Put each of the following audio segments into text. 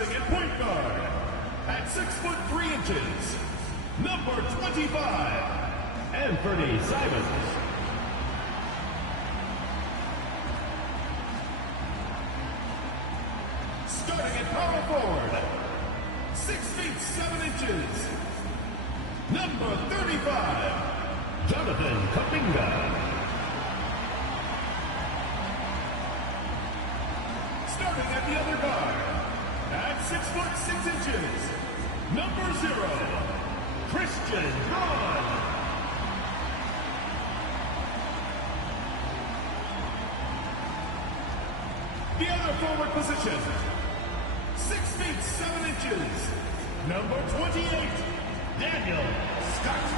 Starting at point guard, at 6'3", number 25, Anthony Simons. Starting at power forward, 6 feet 7 inches, number 35, Jonathan Kuminga. Starting at the other guard, at 6'6", number 0, Christian Braun. The other forward position, 6 feet 7 inches, number 28, Daniel Scott.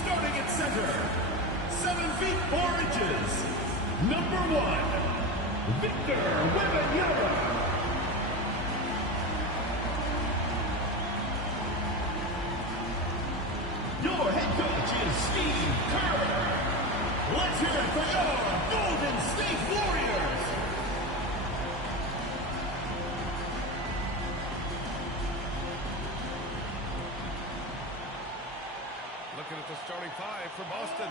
Starting at center, 7 feet 4 inches, number 1, Victor Wembanyama. Your head coach is Steve Kerr. Let's hear it for your Golden State Warriors. Looking at the starting five for Boston.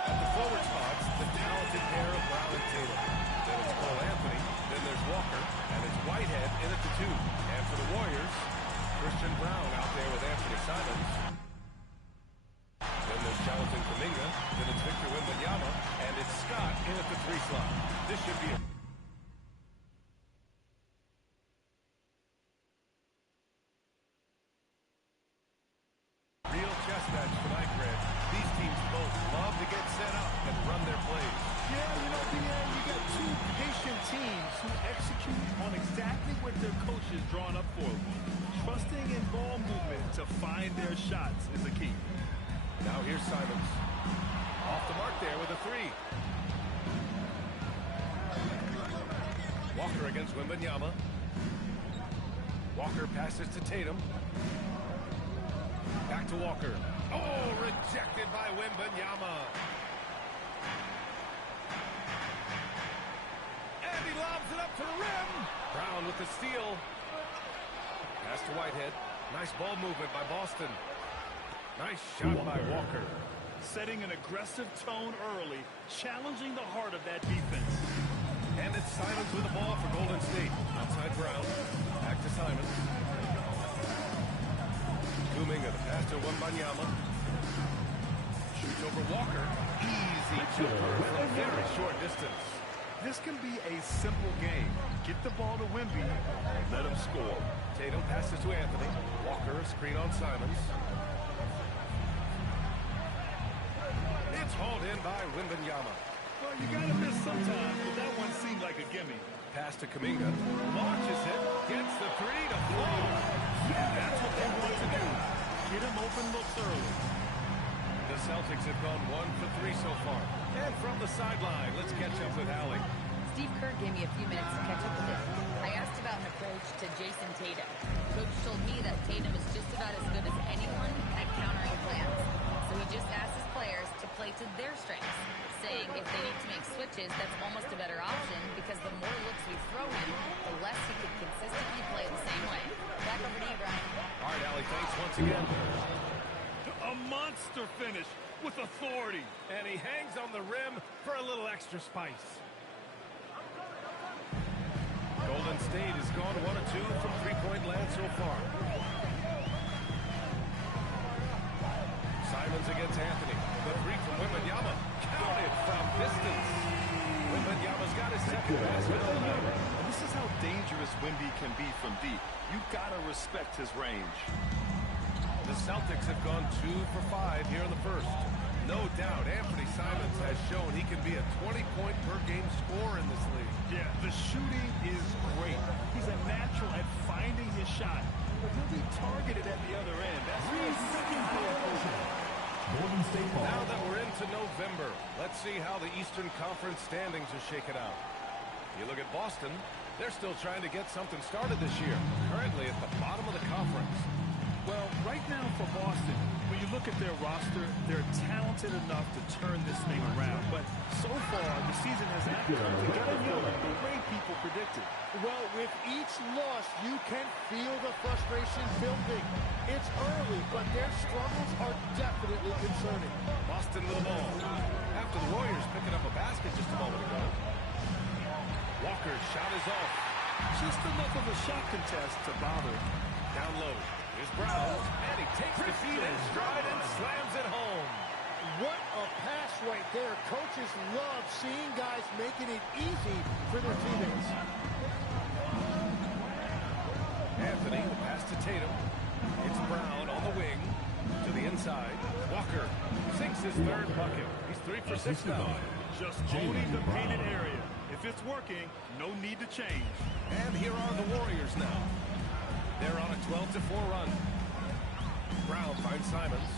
At the forward spots, the talented pair of Brown and Tatum. Then it's Cole Anthony, then there's Walker, and it's Whitehead in at the 2. And for the Warriors, Christian Braun out there with Anthony Simons. Then there's Jonathan Kuminga, then it's Victor Wembanyama, and it's Scott in at the 3 slot. This should be a real chess match tonight, Greg. These teams both love to get set up and run their plays. Yeah, you got two patient teams who execute on exactly what their coach has drawn up for them. Trusting in ball movement to find their shots is the key. Now here's Simons. Off the mark there with a 3. Walker against Wembanyama. Walker passes to Tatum. Back to Walker. Oh, rejected by Wembanyama. And he lobs it up to the rim. Brown with the steal. Pass to Whitehead. Nice ball movement by Boston. Nice shot by Walker. Setting an aggressive tone early, challenging the heart of that defense. And it's Simons with the ball for Golden State. Outside Brown. Back to Simons. Kuminga, the pass to Wembanyama. Shoots over Walker. Easy jumper from a very short distance. This can be a simple game. Get the ball to Wemby, let him score. Tatum passes to Anthony. Walker, a screen on Simons. It's hauled in by Wembanyama. Well, you gotta miss sometimes, but that one seemed like a gimme. Pass to Kuminga. Launches it. Gets the 3 to flow. Yeah, that's what they want to do. Get him open looks early. The Celtics have gone 1 for 3 so far. And from the sideline, let's catch up with Allie. Steve Kerr gave me a few minutes to catch up with him. I asked about an approach to Jason Tatum. Coach told me that Tatum is just about as good as anyone at countering plans. So he just asked his players to play to their strengths, saying if they need to make switches, that's almost a better option because the more looks we throw him, the less he can consistently play the same way. Back over to you, Brian. All right, Allie, thanks once again. A monster finish with authority. And he hangs on the rim for a little extra spice. Golden State has gone 1 of 2 from three-point land so far. Simons against Anthony. The 3 from Wembanyama. Counted from distance. Wembanyama's got his second basket of the night. This is how dangerous Wemby can be from deep. You've got to respect his range. The Celtics have gone 2 for 5 here in the first. No doubt, Anthony Simons has shown he can be a 20-point-per-game scorer in this league. Yeah, the shooting is great. He's a natural at finding his shot, but he'll be targeted at the other end. That's what he's looking for. Golden State ball. Now that we're into November, let's see how the Eastern Conference standings are shaken out. You look at Boston, they're still trying to get something started this year, currently at the bottom of the conference. Well, right now for Boston, when you look at their roster, they're talented enough to turn this thing around. But so far, the season has not come together the way people predicted. Well, with each loss, you can feel the frustration building. It's early, but their struggles are definitely concerning. Boston with the ball. After the Warriors picking up a basket just a moment ago. Walker's shot is off. Just enough of a shot contest to bother. Down low. Here's Brown. And he takes the feed in stride and slams it home. What a pass right there. Coaches love seeing guys making it easy for their teammates. Anthony, the pass to Tatum. It's Brown on the wing. To the inside. Walker sinks his third bucket. He's 3 for 6 now. Just owning the painted area. If it's working, no need to change. And here are the Warriors now. They're on a 12-4 run. Brown finds Simons.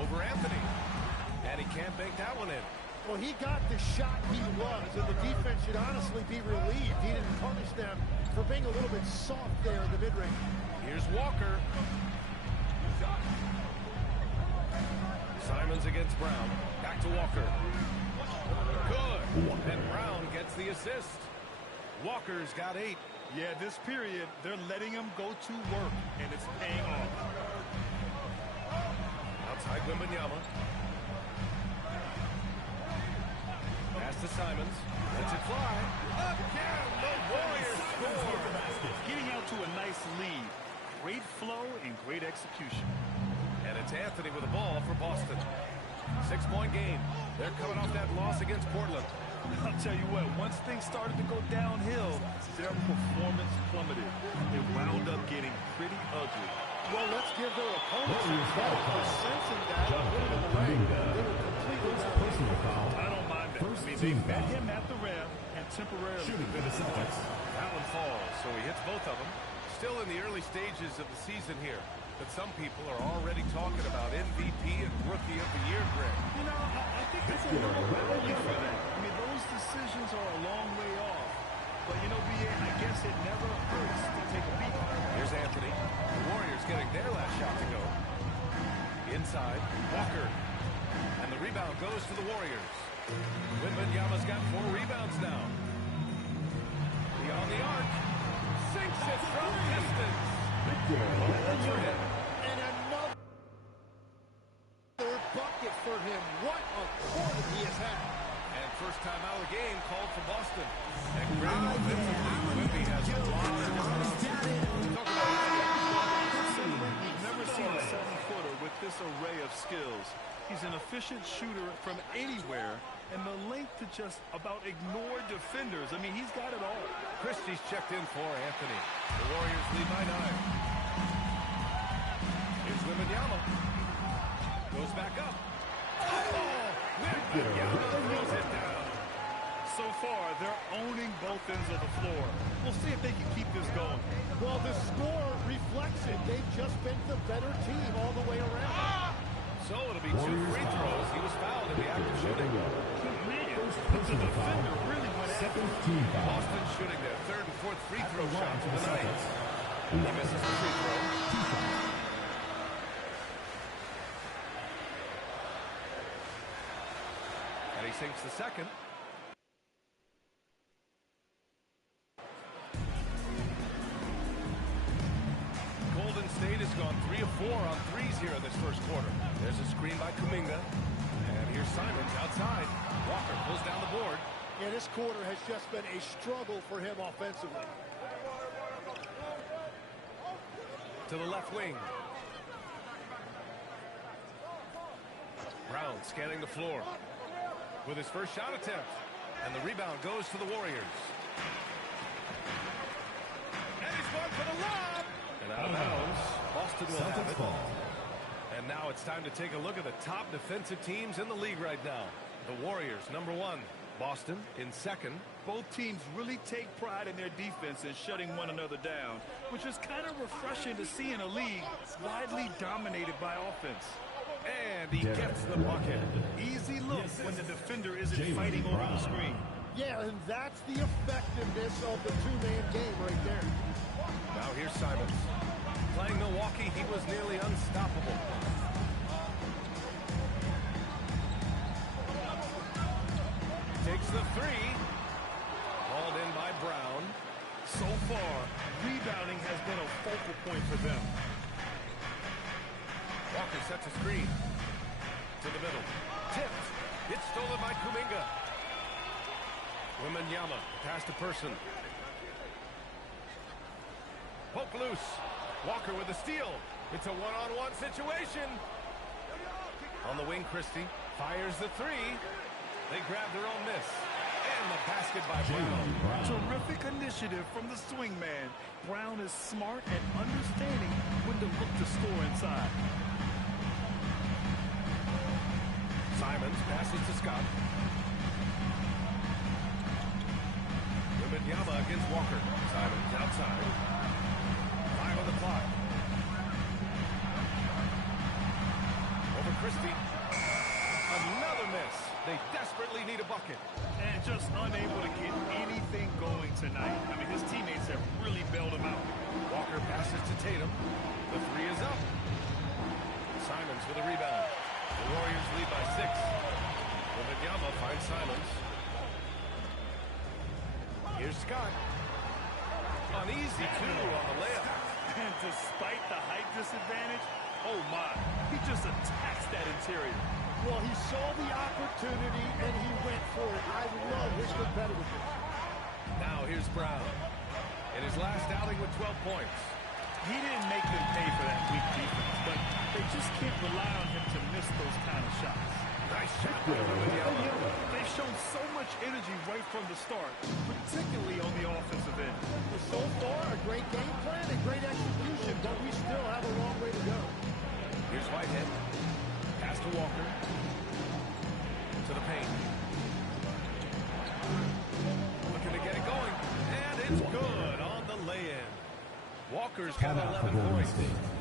Over Anthony. And he can't bank that one in. Well, he got the shot he loves, and the defense should honestly be relieved he didn't punish them for being a little bit soft there in the mid-range. Here's Walker. Simons against Brown. Back to Walker. Good. And Brown gets the assist. Walker's got 8. Yeah, this period, they're letting him go to work, and it's paying off. Outside Wembanyama. Pass to Simons. Lets it fly. Again, the Warriors score. Getting out to a nice lead. Great flow and great execution. And it's Anthony with the ball for Boston. 6-point game. They're coming off that loss against Portland. I'll tell you what, once things started to go downhill, their performance plummeted. It wound up getting pretty ugly. Well, let's give their opponents some credit for sensing that and putting them away. They were completely Personal foul. I don't mind that. I mean, they met him at the rim and temporarily. Shooting for the Celtics. That one falls, so he hits both of them. Still in the early stages of the season here, but some people are already talking about MVP and Rookie of the Year grade. You know, I think it's a little early for that. I mean, those decisions are a long way off. But, you know, BA, I guess it never hurts to take a peek. Here's Anthony. The Warriors getting their last shot to go. Inside, Walker. And the rebound goes to the Warriors. Wembanyama's got 4 rebounds now. Beyond the arc. Sinks it from distance. That's for him. And another bucket for him. What a quarter he has had. And first time out of the game called for Boston. And great offensively, Wemby has a lot of You've never seen a 7-footer with this array of skills. He's an efficient shooter from anywhere, and the length to just about ignore defenders. I mean, he's got it all. Christie's checked in for Anthony. The Warriors lead by 9. Here's Wembanyama. Goes back up. Oh! Wembanyama throws it down. So far, they're owning both ends of the floor. We'll see if they can keep this going. Well, the score reflects it. They've just been the better team all the way around. So it'll be 2 free throws. He was fouled in the act of shooting. Man, but the defender really went after him. Boston shooting their 3rd and 4th free throw shots of the night. He misses the free throw. And he sinks the second. Golden State has gone 3 of 4 on threes here in this first quarter. There's a screen by Kuminga. And here's Simons outside. Walker pulls down the board. Yeah, this quarter has just been a struggle for him offensively. To the left wing. Brown scanning the floor with his first shot attempt. And the rebound goes to the Warriors. And he's going for the lob. And out of bounds. Boston will have it. And now it's time to take a look at the top defensive teams in the league right now. The Warriors, number 1. Boston in 2nd. Both teams really take pride in their defense and shutting one another down, which is kind of refreshing to see in a league widely dominated by offense. And he gets the bucket. Easy look when the defender isn't fighting over the screen. Yeah, and that's the effectiveness of the 2-man game right there. Now here's Simons. Playing the he was nearly unstoppable. Takes the three. Hauled in by Brown. So far, rebounding has been a focal point for them. Walker sets a screen. To the middle. Tipped. It's stolen by Kuminga. Wembanyama. Pass to Person. Poke loose. Walker with a steal. It's a one-on-one situation. On the wing, Christie fires the three. They grab their own miss. And the basket by Brown. Terrific initiative from the swing man. Brown is smart and understanding when to look to score inside. Simons passes to Scott. Wembanyama against Walker. Simons outside. 5 on the clock. Over Christie. Another miss. They desperately need a bucket. And just unable to get anything going tonight. I mean, his teammates have really bailed him out. Walker passes to Tatum. The three is up. Simons with a rebound. The Warriors lead by 6. Wembanyama finds Simons. Here's Scott. Uneasy, too, on the layup. And despite the height disadvantage, oh my, he just attacks that interior. Well, he saw the opportunity and he went for it. I love his competitiveness. Now here's Brown. In his last outing with 12 points. He didn't make them pay for that weak defense, but they just can't rely on him to miss those kind of shots. Nice shot by Wembanyama. They've shown so much energy right from the start, particularly on the offensive end. So far, a great game plan and great execution, but we still have a long way to go. Here's Whitehead. Pass to Walker. To the paint. Looking to get it going. And it's good on the lay-in. Walker's got 11 points.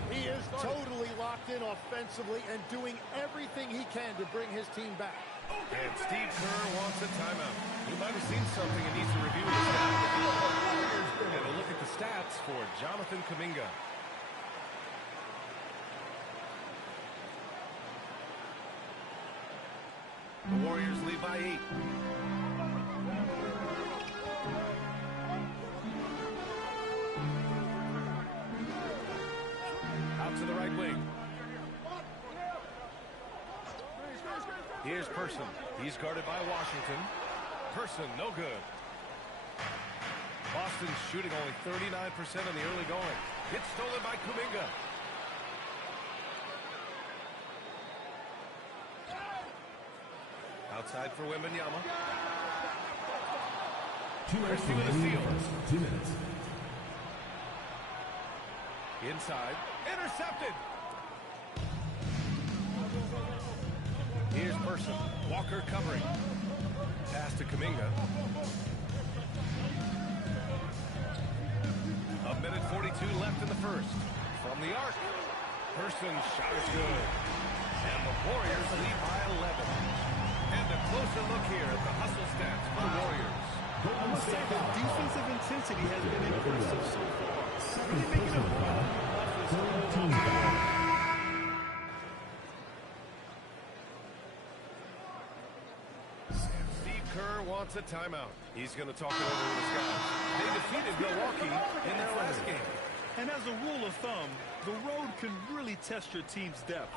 He is totally locked in offensively and doing everything he can to bring his team back. And Steve Kerr wants a timeout. He might have seen something and needs to review the stats. And a look at the stats for Jonathan Kuminga. The Warriors lead by 8. Out to the right wing. Here's Person. He's guarded by Washington. Person, no good. Boston's shooting only 39% in the early going. It's stolen by Kuminga. Outside for Wembanyama. Christie with a steal. 2 minutes. Inside. Intercepted. Here's Person. Walker covering. Pass to Kuminga. A minute 42 left in the first. From the arc. Person's shot is good. And the Warriors lead by 11. And a closer look here at the hustle stats for the Warriors. I must say the defensive intensity has been impressive so far. Really making a Steve Kerr wants a timeout. He's going to talk it over with his guys. They defeated Milwaukee in their last game. And as a rule of thumb, the road can really test your team's depth.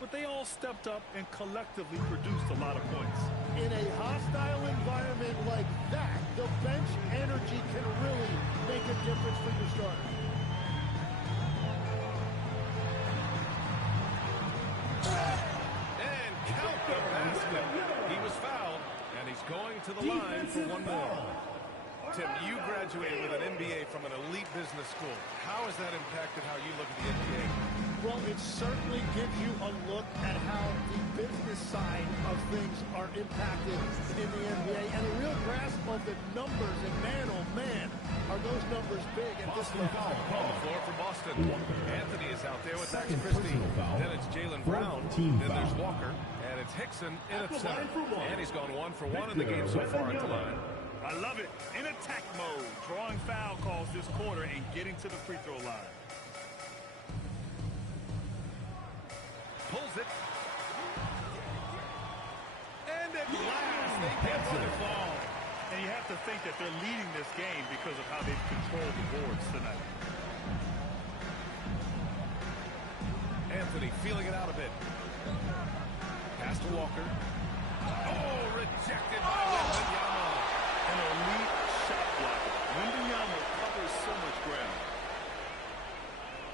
But they all stepped up and collectively produced a lot of points. In a hostile environment like that, the bench energy can really make a difference for your starter. And count the basket. He was fouled, and he's going to the line for one more. Tim, you graduated with an MBA from an elite business school. How has that impacted how you look at the NBA? Well, it certainly gives you a look at how the business side of things are impacted in the NBA and a real grasp of the numbers. And man, oh man, are those numbers big at this level. On the floor for Boston. Anthony is out there with Max Christie. Then it's Jaylen Brown. Then there's Walker. And it's Hickson in at center. And he's gone 1 for 1 in the game so far at the line. I love it. In attack mode, drawing foul calls this quarter and getting to the free throw line. What a fall. And you have to think that they're leading this game because of how they've controlled the boards tonight. Anthony feeling it out a bit. Pass to Walker. Oh, rejected by Wembanyama. An elite shot blocker. Wembanyama covers so much ground.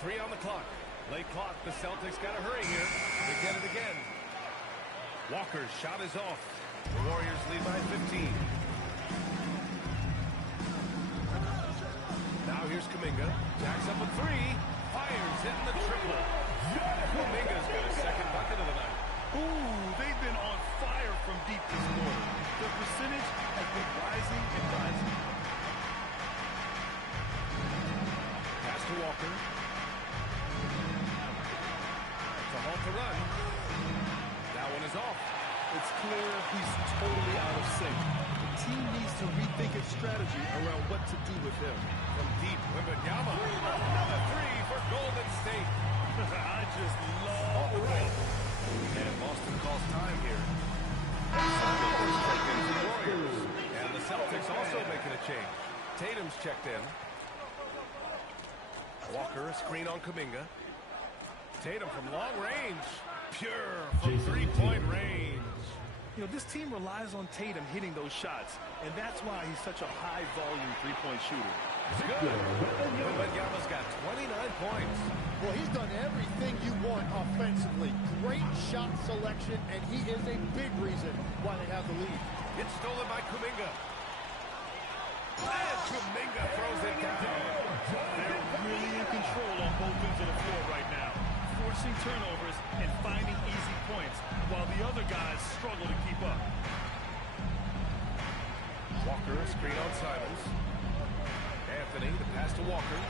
3 on the clock. Late clock. The Celtics got to hurry here. They get it again. Walker's shot is off. The Warriors lead by 15. Now here's Kuminga. Jacks up a 3. Fires hitting the triple. Kuminga's got a second bucket of the night. Ooh, they've been on fire from deep this quarter. Their percentage has been rising and rising. Pass to Walker. To halt the run. That one is off. It's clear he's totally out of sync. The team needs to rethink its strategy around what to do with him. From deep, Wembanyama. Another 3 for Golden State. I just love it. And Boston calls time here. Warriors. And the Celtics also making a change. Tatum's checked in. Walker, a screen on Kuminga. Tatum from long range. Pure from three-point range. You know, this team relies on Tatum hitting those shots, and that's why he's such a high-volume three-point shooter. It's good. Wembanyama's got 29 points. Well, he's done everything you want offensively. Great shot selection, and he is a big reason why they have the lead. It's stolen by Kuminga. And Kuminga throws it down. They're really in control on both ends of the floor right now, forcing turnovers and finding easy points, while the other guys struggle to keep up. Walker, screen on Simons. Anthony, the pass to Walker.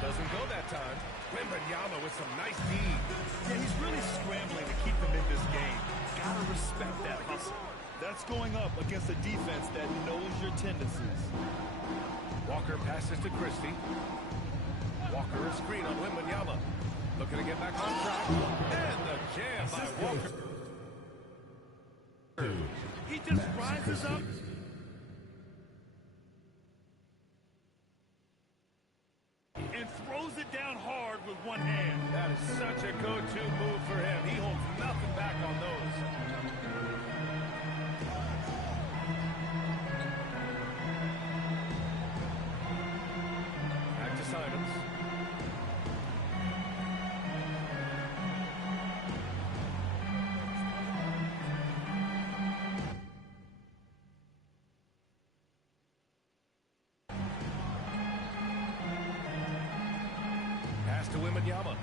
Doesn't go that time. Wembanyama with some nice D. Yeah, he's really scrambling to keep them in this game. Gotta respect that hustle. That's going up against a defense that knows your tendencies. Walker passes to Christie. Walker, a screen on Wembanyama. Looking to get back on track. And the jam by Walker. He just rises up. And throws it down hard with one hand. That is such a go-to move for him. He holds nothing back on those. Back to Simons. Pass to Wembanyama.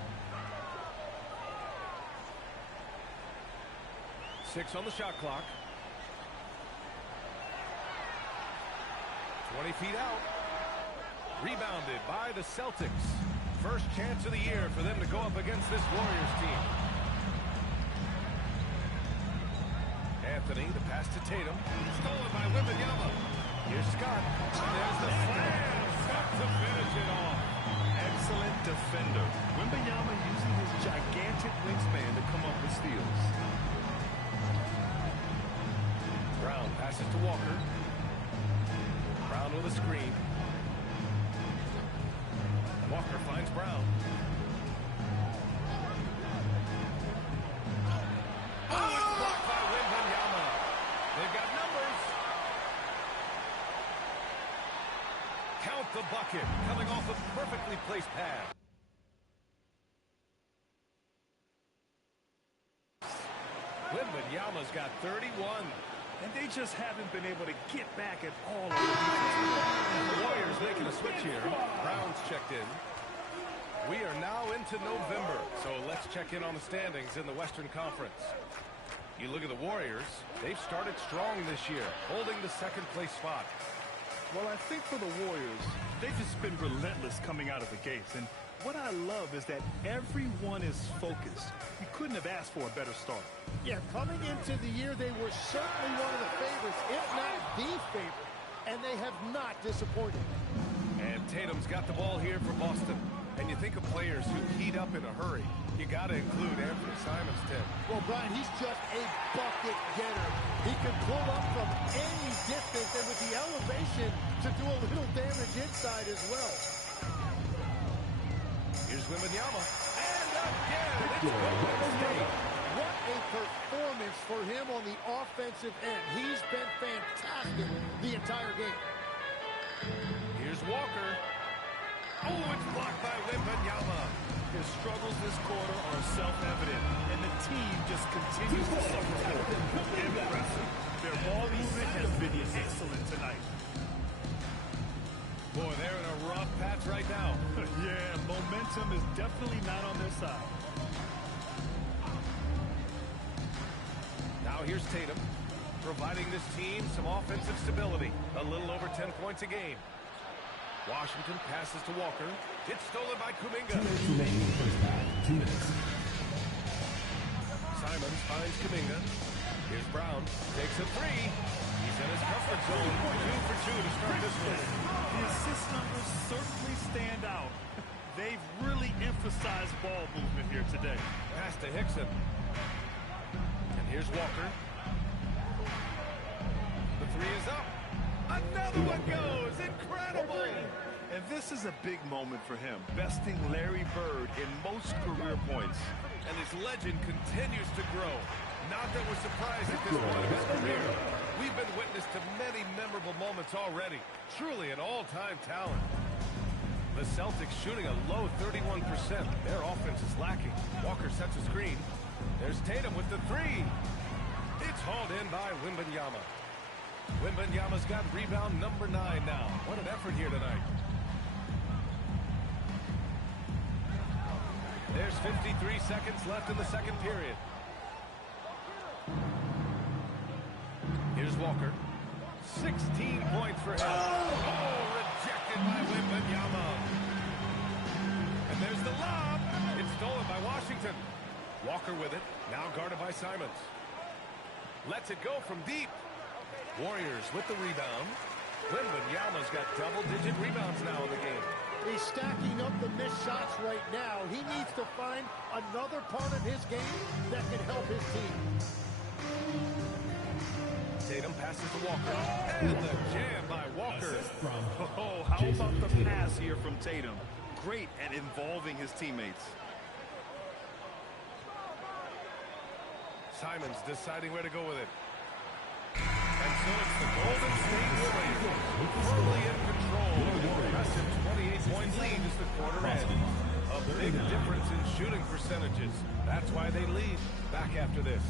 6 on the shot clock. 20 feet out. Rebounded by the Celtics. First chance of the year for them to go up against this Warriors team. Anthony, the pass to Tatum. Stolen by Wembanyama. Here's Scott. And there's the slam. Scott to finish it off. Excellent defender. Wembanyama using his gigantic wingspan to come up with steals. Brown passes to Walker. Brown with a screen. Walker finds Brown. Oh, it's blocked by Wembanyama. They've got numbers. Count the bucket. Coming off a perfectly placed pass. Wembanyama's got 31. And they just haven't been able to get back at all on the defense. The Warriors making a switch here. Brown's checked in. We are now into November, so let's check in on the standings in the Western Conference. You look at the Warriors, they've started strong this year, holding the second place spot. Well, I think for the Warriors, they've just been relentless coming out of the gates. And what I love is that everyone is focused. You couldn't have asked for a better start. Yeah, coming into the year, they were certainly one of the favorites, if not the favorite, and they have not disappointed. And Tatum's got the ball here for Boston. And you think of players who heat up in a hurry. You got to include Anthony Simons, Tim. Well, Brian, he's just a bucket getter. He can pull up from any distance, and with the elevation to do a little damage inside as well. Here's Wembanyama. And again, it's Golden State. What a performance for him on the offensive end. He's been fantastic the entire game. Here's Walker. Oh, it's blocked by Wembanyama. His struggles this quarter are self-evident, and the team just continues to suffer for him. Impressive. Their ball movement has been excellent tonight. Boy, they're in a rough patch right now. Yeah, momentum is definitely not on their side. Now here's Tatum, providing this team some offensive stability. A little over 10 points a game. Washington passes to Walker. It's stolen by Kuminga. 2 minutes remaining in the first half. 2 minutes. Simons finds Kuminga. Here's Brown. Takes a three. He's in his comfort zone. 2 for 2 to start this one. The assist numbers certainly stand out. They've really emphasized ball movement here today. Pass to Hickson. And here's Walker. The three is up. Another one goes. Incredible. And this is a big moment for him, besting Larry Bird in most career points. And his legend continues to grow. Not that we're surprised at this point of his career. We've been witness to many memorable moments already. Truly an all-time talent. The Celtics shooting a low 31%. Their offense is lacking. Walker sets a screen. There's Tatum with the three. It's hauled in by Wembanyama. Wembanyama's got rebound number 9 now. What an effort here tonight. There's 53 seconds left in the second period. Here's Walker. 16 points for him. Oh, rejected by Wembanyama. And there's the lob. It's stolen by Washington. Walker with it. Now guarded by Simons. Lets it go from deep. Warriors with the rebound. Wembanyama's got double-digit rebounds now in the game. He's stacking up the missed shots right now. He needs to find another part of his game that can help his team. Tatum passes to Walker. And the jam by Walker. Oh, how about the pass here from Tatum? Great at involving his teammates. Simons deciding where to go with it. And so it's the Golden State Warriors firmly in control with an impressive 28-point lead as the quarter ends. A big difference in shooting percentages. That's why they lead. Back after this.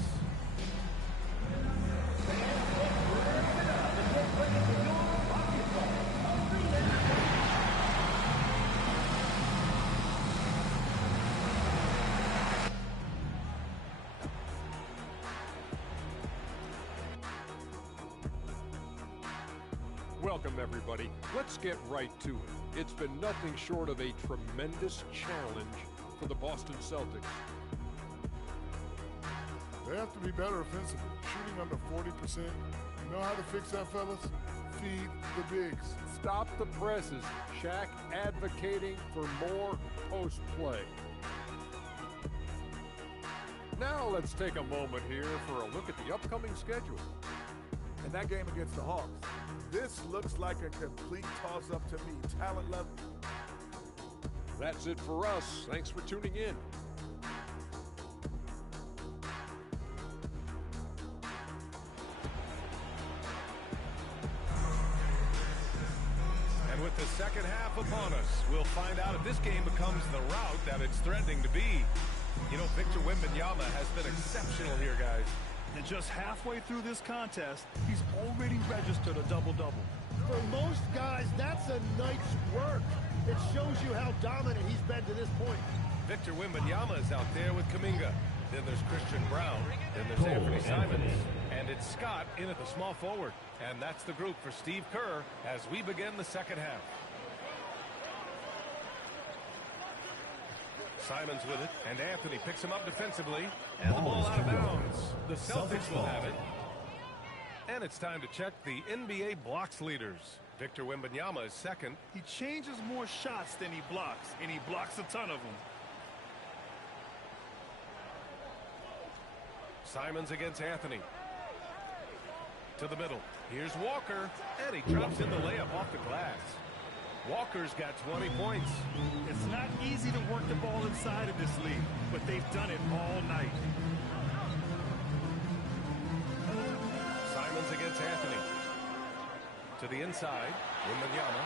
Welcome, everybody. Let's get right to it. It's been nothing short of a tremendous challenge for the Boston Celtics. They have to be better offensively. Shooting under 40%. You know how to fix that, fellas? Feed the bigs. Stop the presses. Shaq advocating for more post play. Now let's take a moment here for a look at the upcoming schedule. And that game against the Hawks. This looks like a complete toss-up to me, talent level. That's it for us. Thanks for tuning in. And with the second half upon us, we'll find out if this game becomes the route that it's threatening to be. You know, Victor Wembanyama has been exceptional here, guys. And just halfway through this contest, he's already registered a double-double. For most guys, that's a night's work. It shows you how dominant he's been to this point. Victor Wembanyama is out there with Kuminga. Then there's Christian Brown. Then there's Anthony Simons. And it's Scott in at the small forward. And that's the group for Steve Kerr as we begin the second half. Simons with it, and Anthony picks him up defensively, and the ball out of bounds. The Celtics will have it. And it's time to check the NBA blocks leaders. Victor Wembanyama is second. He changes more shots than he blocks, and he blocks a ton of them. Simons against Anthony. To the middle. Here's Walker, and he drops in the layup off the glass. Walker's got 20 points. It's not easy to work the ball inside of this league, but they've done it all night. Simons against Anthony. To the inside, Wembanyama.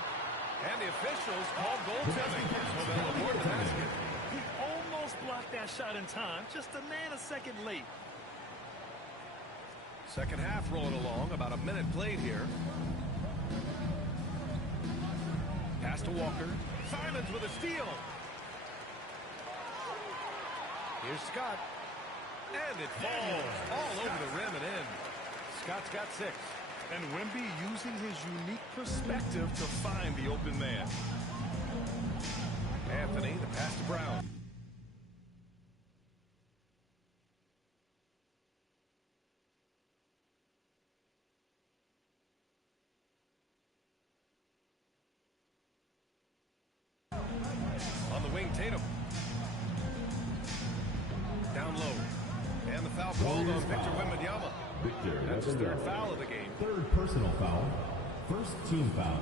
And the officials call goaltending, so they'll award the basket. He almost blocked that shot in time, just a nanosecond late. Second half rolling along, about a minute played here. Pass to Walker. Simons with a steal. Here's Scott. And it falls all over the rim and in. Scott's got 6. And Wemby using his unique perspective to find the open man. Anthony, the pass to Brown. On the wing, Tatum. Down low. And the foul called on Victor Wembanyama. That's his third foul of the game. Third personal foul. First team foul.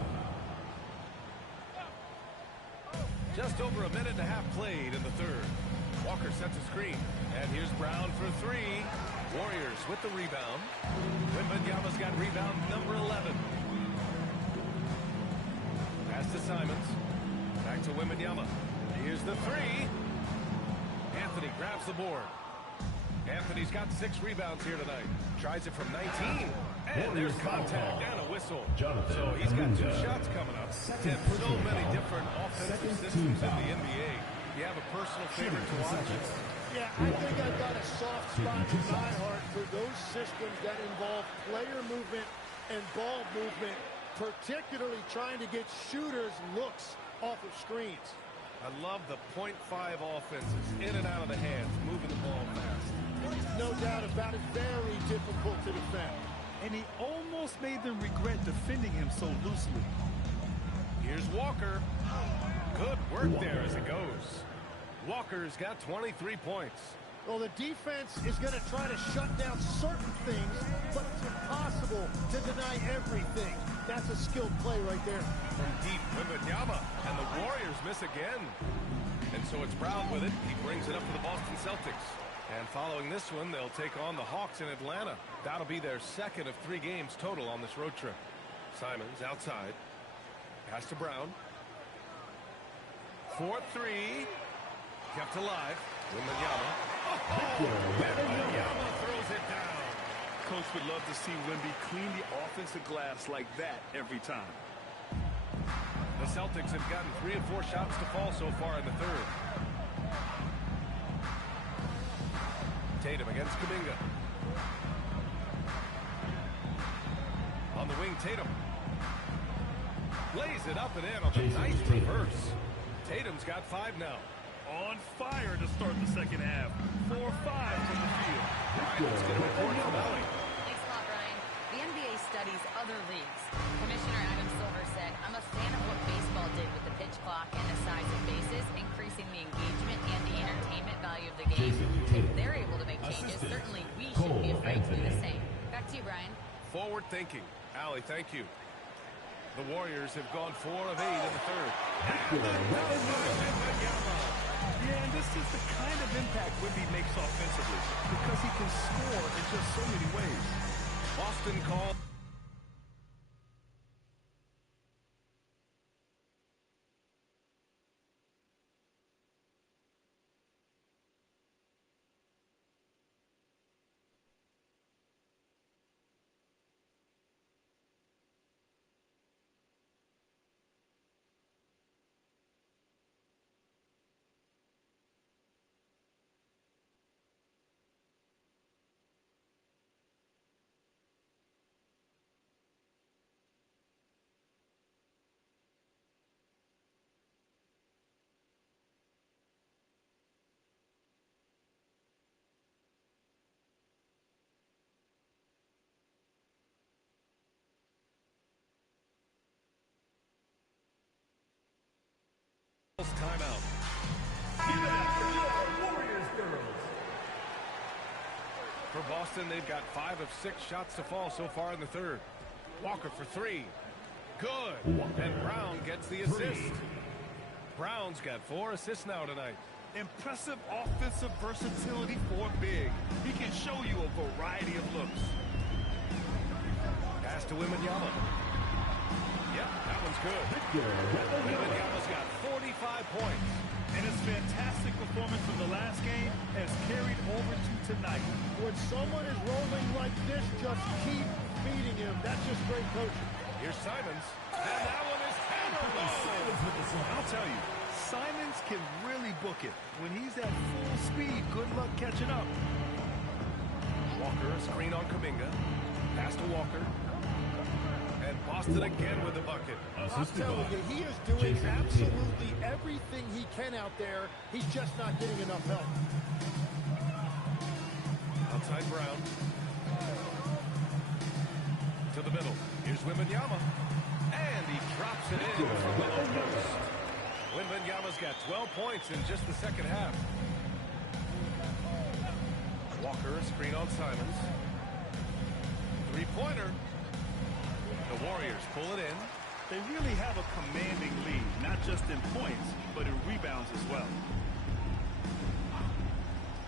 Just over a minute and a half played in the third. Walker sets a screen. And here's Brown for 3. Warriors with the rebound. Wembanyama's got rebound number 11. Pass to Simons. Back to Wembanyama. Here's the 3. Anthony grabs the board. Anthony's got 6 rebounds here tonight. Tries it from 19. And there's contact and a whistle. So he's got 2 shots coming up. And so many different offensive systems in the NBA. You have a personal favorite to watch? Yeah, I think I've got a soft spot in my heart for those systems that involve player movement and ball movement, particularly trying to get shooters looks off of screens. I love the .5 offenses, in and out of the hands, moving the ball fast. No doubt about it, very difficult to defend. And he almost made them regret defending him so loosely. Here's Walker. Good work there as it goes. Walker's got 23 points. Well, the defense is going to try to shut down certain things, but it's impossible to deny everything. That's a skilled play right there. From deep, Wembanyama, and the Warriors miss again. And so it's Brown with it. He brings it up for the Boston Celtics. And following this one, they'll take on the Hawks in Atlanta. That'll be their second of 3 games total on this road trip. Simons outside. Pass to Brown. 4-3. Kept alive. Wembanyama. Oh, Wembanyama throws it down. Coach would love to see Wemby clean the offensive glass like that every time. The Celtics have gotten 3 of 4 shots to fall so far in the third. Tatum against Kuminga. On the wing, Tatum. Lays it up and in on the nice reverse. Tatum's got 5 now. On fire to start the second half. 4-5 from the field. Let's get a report from Ellie. Thanks a lot, Ryan. The NBA studies other leagues. Commissioner Adam Silver said, I'm a fan of what baseball did with the pitch clock and the size of bases, increasing the engagement and the entertainment value of the game. If they're able to make changes, certainly we shouldn't be afraid to do the same. Back to you, Brian. Forward thinking. Allie, thank you. The Warriors have gone 4 of 8 in the third. Yeah, and this is the kind of impact Wemby makes offensively because he can score in just so many ways. Boston called. For Boston, they've got 5 of 6 shots to fall so far in the third. Walker for 3. Good. And Brown gets the assist. Brown's got 4 assists now tonight. Impressive offensive versatility for big. He can show you a variety of looks. Pass to Wembanyama. Yep, that one's good. Wembanyama's got 45 points. And his fantastic performance from the last game has carried over to tonight. When someone is rolling like this, just keep feeding him. That's just great coaching. Here's Simons. And that one is hammered. I'll tell you, Simons can really book it. When he's at full speed, good luck catching up. Walker, a screen on Kuminga. Pass to Walker. And Boston again with the bucket. I'm telling you, he is doing absolutely everything he can out there. He's just not getting enough help. Outside Brown. To the middle. Here's Wembanyama. And he drops it in from the low post. Wembanyama's got 12 points in just the second half. Walker, a screen on Simons. Three-pointer. The Warriors pull it in. They really have a commanding lead, not just in points, but in rebounds as well.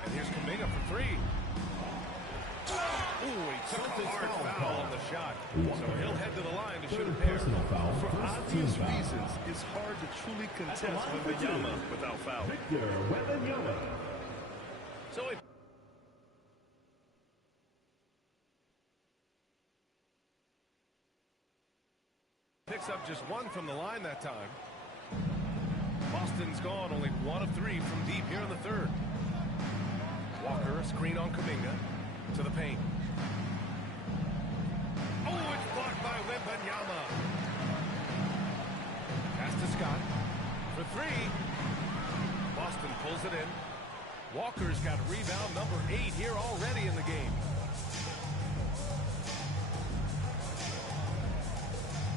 And here's Kuminga for 3. Ooh, he took a hard foul on the shot. So he'll head to the line to shoot a pair. For obvious reasons, it's hard to truly contest Wembanyama without foul. So he picks up just 1 from the line that time. Boston's gone only 1 of 3 from deep here in the third. Walker, a screen on Kuminga. To the paint. Oh, it's blocked by Wembanyama. Pass to Scott. For 3. Boston pulls it in. Walker's got rebound number 8 here already in the game.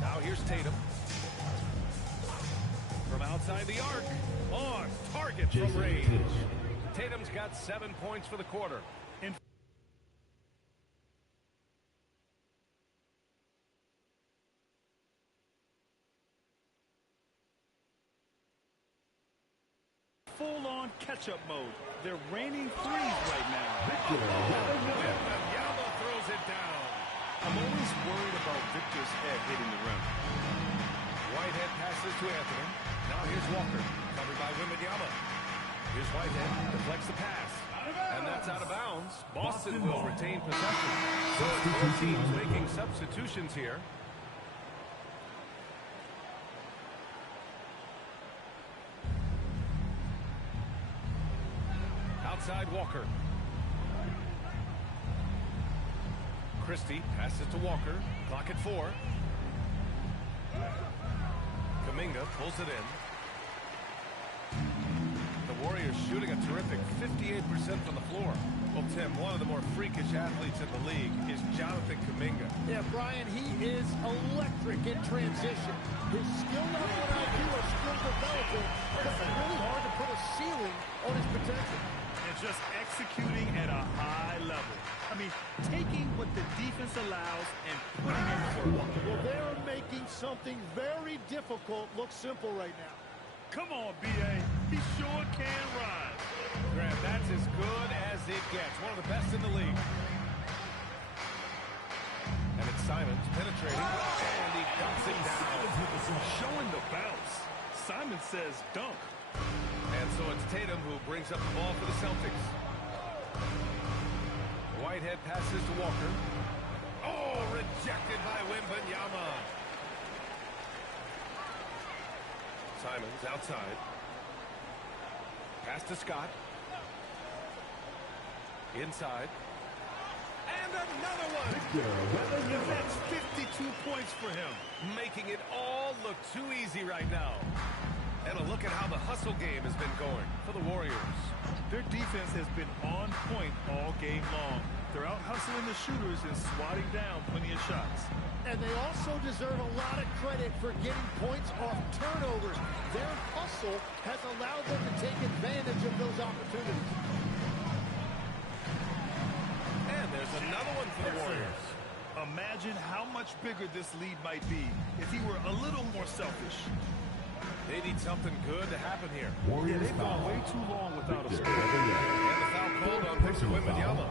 Now here's Tatum. From outside the arc. On target from range. Tatum's got 7 points for the quarter. Full-on catch-up mode. They're raining threes right now. Wembanyama throws it down. I'm always worried about Victor's head hitting the rim. Whitehead passes to Anthony. Now here's Walker, covered by Wembanyama. Here's Whitehead, deflects the pass. And that's out of bounds. Boston will retain possession. So both teams making substitutions here. Outside Walker. Christie passes to Walker. Clock at 4. Kuminga pulls it in. The Warriors shooting a terrific 58% from the floor. Well, Tim, one of the more freakish athletes in the league is Jonathan Kuminga. Yeah, Brian, he is electric in transition. His skill level and IQ are still developing, but it's really hard to put a ceiling on his potential. And just executing at a high level. I mean, taking what the defense allows and putting it for one. Well, they're making something very difficult look simple right now. Come on, B.A. He sure can rise. Grant, that's as good as it gets. One of the best in the league. And it's Simons penetrating, and he dunks it down. Showing the bounce. Simon says dunk. And so it's Tatum who brings up the ball for the Celtics. Whitehead passes to Walker. Oh, rejected by Wembanyama. Simons outside. Pass to Scott. Inside. And another one. That's 52 points for him. Making it all look too easy right now. And a look at how the hustle game has been going for the Warriors. Their defense has been on point all game long. They're out hustling the shooters and swatting down plenty of shots. And they also deserve a lot of credit for getting points off turnovers. Their hustle has allowed them to take advantage of those opportunities. And much bigger this lead might be if he were a little more selfish. They need something good to happen here. Yeah, they've gone way too long without a score. And the foul called on Victor Wembanyama.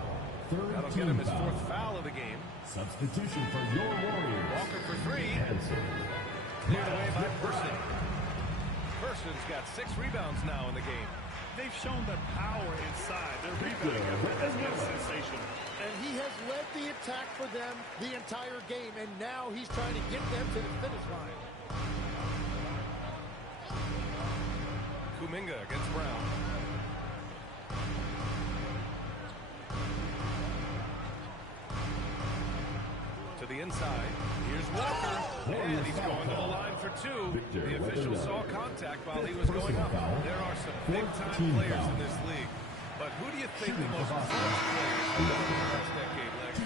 That'll get him his fourth foul of the game. Substitution for your Warriors. Walker for three. Cleared away by Person. Person's got 6 rebounds now in the game. They've shown the power inside. Their rebounding effort has been sensational. And he has led the attack for them the entire game, and now he's trying to get them to the finish line. Kuminga against Brown. To the inside. Here's Walker. And he's going to the line for 2. The official saw contact while he was going up. There are some big-time players in this league. But who do you think the most clutch players are in the last decade, Lex?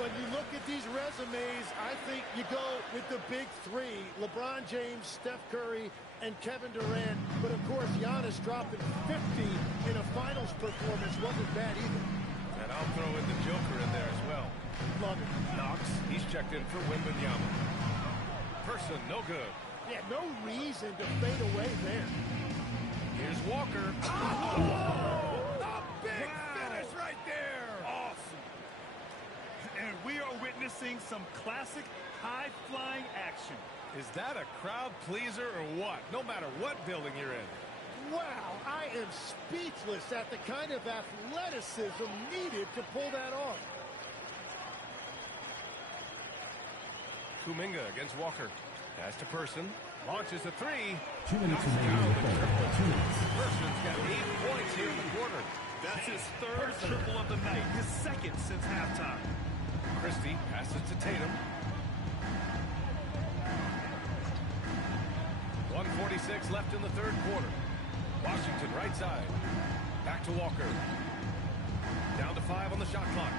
When you look at these resumes, I think you go with the big 3, LeBron James, Steph Curry, and Kevin Durant. But, of course, Giannis dropping 50 in a finals performance wasn't bad either. And I'll throw in the Joker in there as well. Love it. Knox, he's checked in for Wembanyama. Person, no good. Yeah, no reason to fade away there. Here's Walker. A big finish right there. Awesome. And we are witnessing some classic high-flying action. Is that a crowd pleaser or what? No matter what building you're in. Wow, I am speechless at the kind of athleticism needed to pull that off. Kuminga against Walker. Pass to Person. Launches a 3. 2 minutes remaining in the third. 2 minutes. Person's got 8 points here in the quarter. That's his third triple of the night, his second since halftime. Christie passes to Tatum. 1:46 left in the third quarter. Washington right side. Back to Walker. Down to 5 on the shot clock.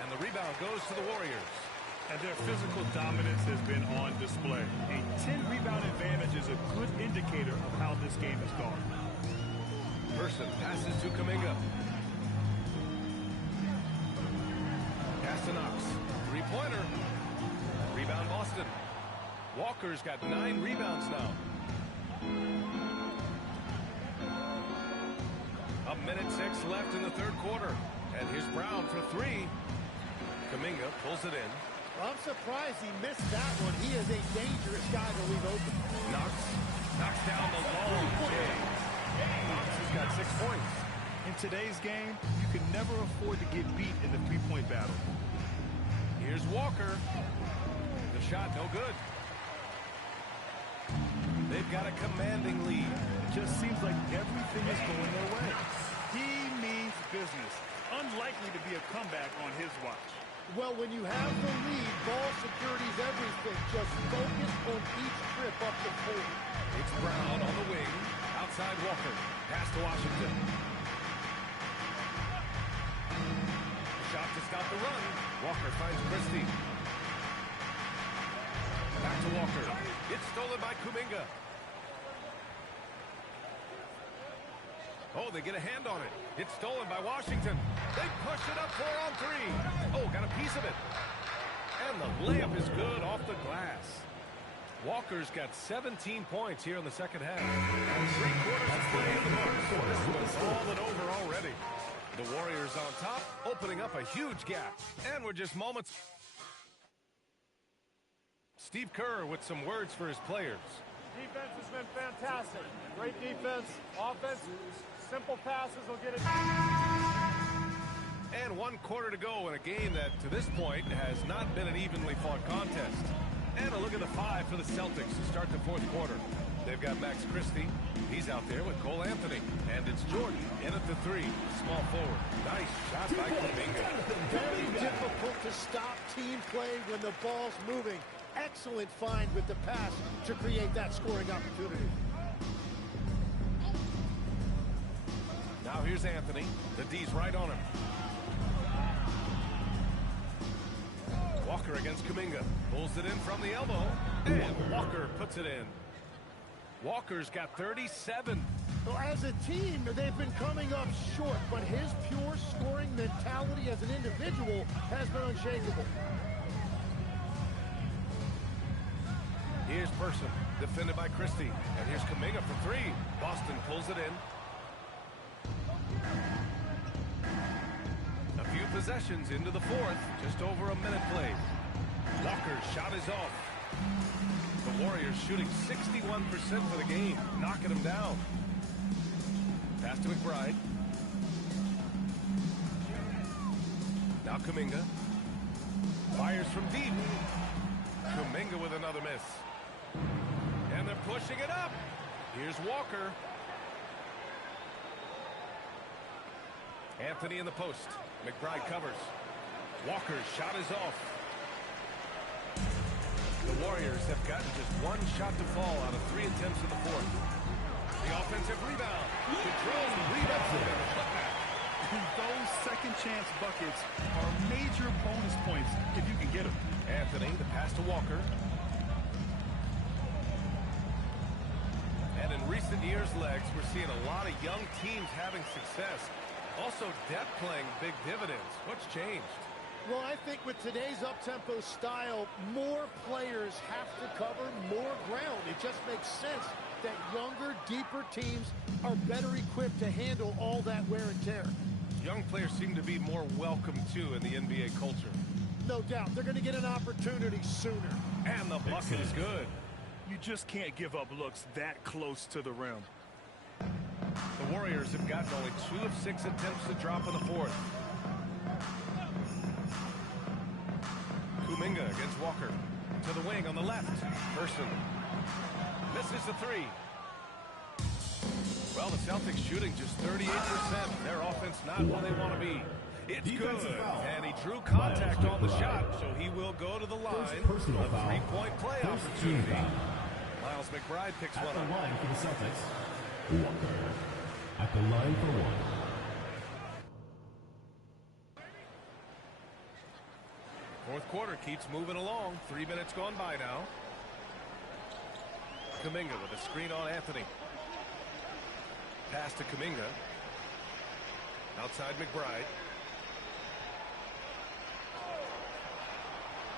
And the rebound goes to the Warriors. And their physical dominance has been on display. A 10-rebound advantage is a good indicator of how this game has gone. Person passes to Kuminga. Pass to Knox. 3-pointer. Rebound Boston. Walker's got 9 rebounds now. A minute 6 left in the third quarter. And here's Brown for 3. Kuminga pulls it in. I'm surprised he missed that one. He is a dangerous guy to leave open. Knox knocks down the long J. Knox has got 6 points. In today's game, you can never afford to get beat in the three-point battle. Here's Walker. The shot no good. They've got a commanding lead. It just seems like everything is going their way. He means business. Unlikely to be a comeback on his watch. Well, when you have the lead, ball security is everything. Just focus on each trip up the court. It's Brown on the wing. Outside Walker. Pass to Washington. Shot to stop the run. Walker finds Christie. Back to Walker. It's stolen by Kuminga. Oh, they get a hand on it. It's stolen by Washington. They push it up 4 on 3. Oh, got a piece of it. And the layup is good off the glass. Walker's got 17 points here in the second half. And 3 quarters of play in the books. This one's all but over already. The Warriors on top, opening up a huge gap. And we're just moments. Steve Kerr with some words for his players. Defense has been fantastic. Great defense, offense, simple passes will get it. And 1 quarter to go in a game that, to this point, has not been an evenly fought contest. And a look at the 5 for the Celtics to start the fourth quarter. They've got Max Christie. He's out there with Cole Anthony. And it's Jordan in at the 3. Small forward. Nice shot by Kuminga. Very difficult to stop team play when the ball's moving. Excellent find with the pass to create that scoring opportunity. Now here's Anthony. The D's right on him. Walker against Kuminga. Pulls it in from the elbow. And Walker puts it in. Walker's got 37. Well, as a team, they've been coming up short, but his pure scoring mentality as an individual has been unshakable. Here's Person, defended by Christie. And here's Kuminga for three. Boston pulls it in. A few possessions into the fourth. Just over a minute played. Walker's shot is off. The Warriors shooting 61% for the game, knocking them down. Pass to McBride. Now Kuminga. Fires from deep. Kuminga with another miss. And they're pushing it up. Here's Walker. Anthony in the post. McBride covers. Walker's shot is off. The Warriors have gotten just one shot to fall out of 3 attempts in the fourth. The offensive rebound. Controls the rebound. And the putback. Those second chance buckets are major bonus points if you can get them. Anthony, the pass to Walker. And in recent years, Legs, we're seeing a lot of young teams having success. Also, depth playing big dividends. What's changed? Well, I think with today's up-tempo style, more players have to cover more ground. It just makes sense that younger, deeper teams are better equipped to handle all that wear and tear. Young players seem to be more welcome, too, in the NBA culture. No doubt. They're going to get an opportunity sooner. And the bucket is good. You just can't give up looks that close to the rim. The Warriors have gotten only 2 of 6 attempts to drop in the fourth. Kuminga against Walker. To the wing on the left. Person. Misses the three. Well, the Celtics shooting just 38%. Their offense not where they want to be. It's good. And he drew contact on the shot, so he will go to the line. A 3-point play opportunity. Miles McBride picks one up. At the up. line for the Celtics, Walker. At the line for one. Fourth quarter keeps moving along. 3 minutes gone by now. Kuminga with a screen on Anthony. Pass to Kuminga. Outside McBride.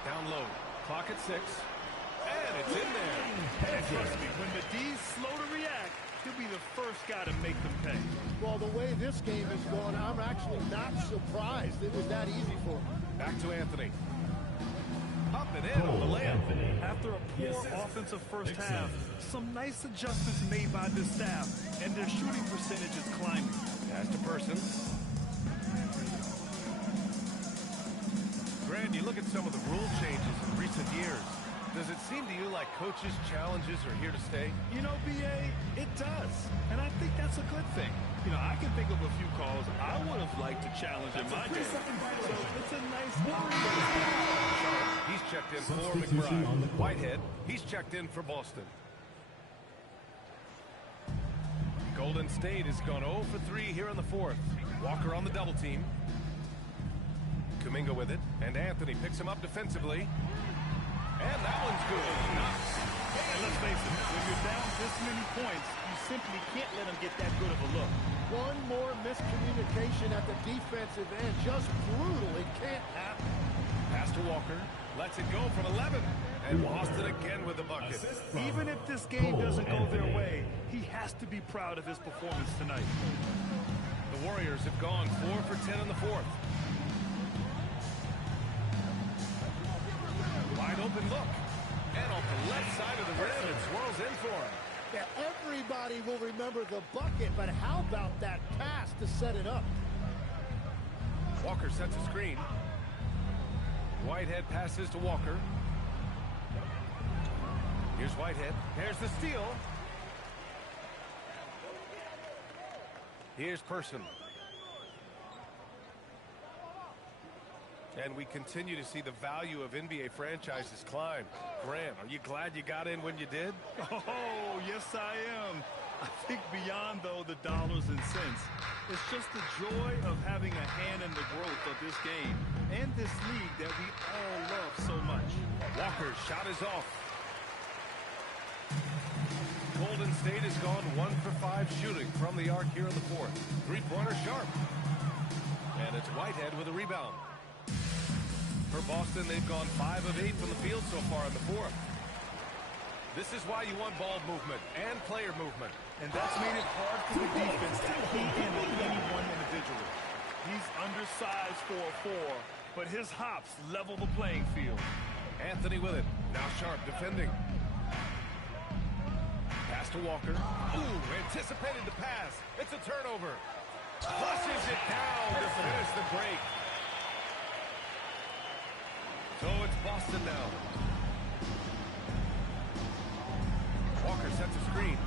Down low. Clock at 6. And it's in there. And trust me, when the D's slow to react, he'll be the first guy to make them pay. Well, the way this game is going, I'm actually not surprised it was that easy for him. Back to Anthony. Up and in on the layup. After a poor offensive first half, some nice adjustments made by this staff, and their shooting percentage is climbing. Pass to Person. Grant, you look at some of the rule changes in recent years. Does it seem to you like coaches' challenges are here to stay? You know, B.A., it does. And I think that's a good thing. You know, I can think of a few calls I would have liked to challenge in my game. So it's a nice He's checked in for McBride. Whitehead, he's checked in for Boston. Golden State has gone 0 for 3 here in the fourth. Walker on the double team. Kuminga with it, and Anthony picks him up defensively. And that one's good. Nice. And let's face it, when you're down this many points, you simply can't let them get that good of a look. One more miscommunication at the defensive end. Just brutal. It can't happen. Pass to Walker. Lets it go from 11. And Boston again with the bucket. Even if this game doesn't go their way, he has to be proud of his performance tonight. The Warriors have gone 4 for 10 in the fourth. Wide open look. And off the left side of the rim, it swirls in for him. Yeah, everybody will remember the bucket, but how about that pass to set it up? Walker sets a screen. Whitehead passes to Walker. Here's Whitehead. There's the steal. Here's Person. And we continue to see the value of NBA franchises climb. Grant, are you glad you got in when you did? Oh, yes, I am. I think beyond, though, the dollars and cents, it's just the joy of having a hand in the growth of this game and this league that we all love so much. Walker's shot is off. Golden State has gone 1 for 5 shooting from the arc here in the fourth. Three-pointer sharp. And it's Whitehead with a rebound. For Boston, they've gone 5 of 8 from the field so far in the fourth. This is why you want ball movement and player movement. And that's made it hard for the defense to key in on any one individual. He's undersized for a 4, but his hops level the playing field. Anthony with it. Now Sharp defending. Pass to Walker. Ooh, anticipated the pass. It's a turnover. Flushes it down to finish the break. So it's Boston now. Walker sets a screen.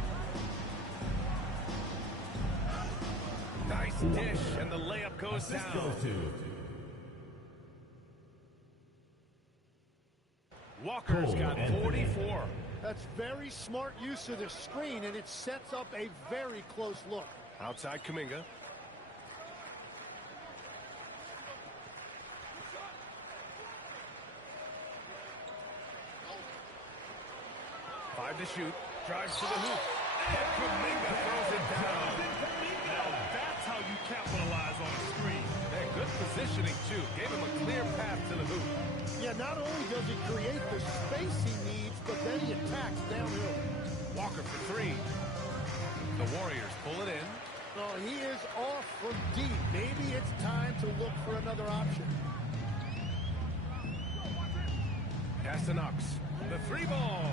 Nice dish, and the layup goes down. Walker's got 44. That's very smart use of the screen, and it sets up a very close look. Outside Kuminga. Five to shoot. Drives to the hoop. And Kuminga throws it down. Now that's how you capitalize on a screen. Hey, good positioning, too. Gave him a clear path to the hoop. Yeah, not only does he create the space he needs, but then he attacks downhill. Walker for 3. The Warriors pull it in. Oh, he is off from deep. Maybe it's time to look for another option. Pass to Knox. The 3-ball.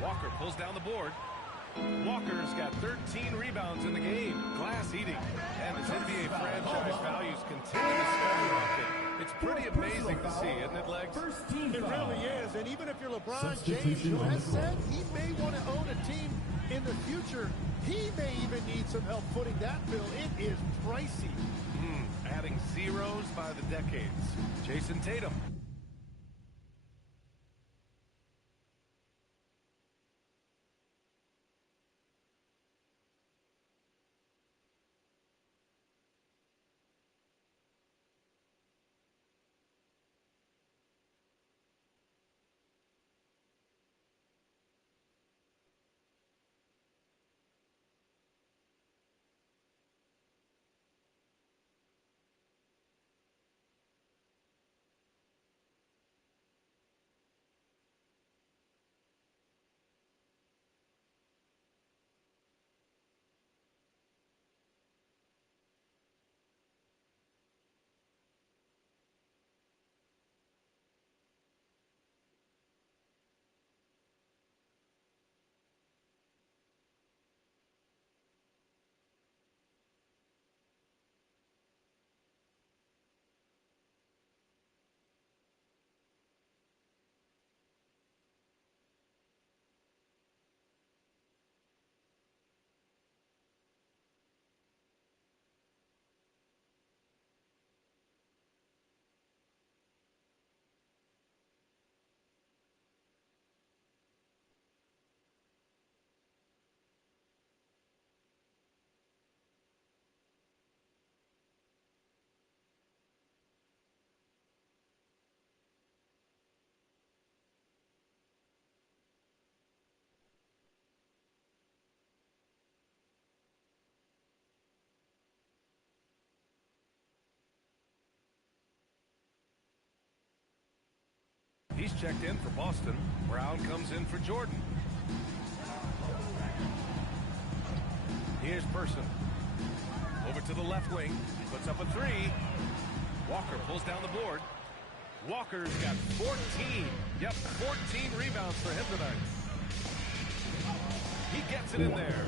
Walker pulls down the board. Walker's got 13 rebounds in the game. Glass eating. And his NBA franchise values continue to skyrocket. It's pretty amazing to see, isn't it, Legs? It really is. And even if you're LeBron James, who has said he may want to own a team in the future, he may even need some help footing that bill. It is pricey. Adding zeros by the decades. Jason Tatum. He's checked in for Boston. Brown comes in for Jordan. Here's Person. Over to the left wing. Puts up a 3. Walker pulls down the board. Walker's got 14. Yep, 14 rebounds for him tonight. He gets it in there.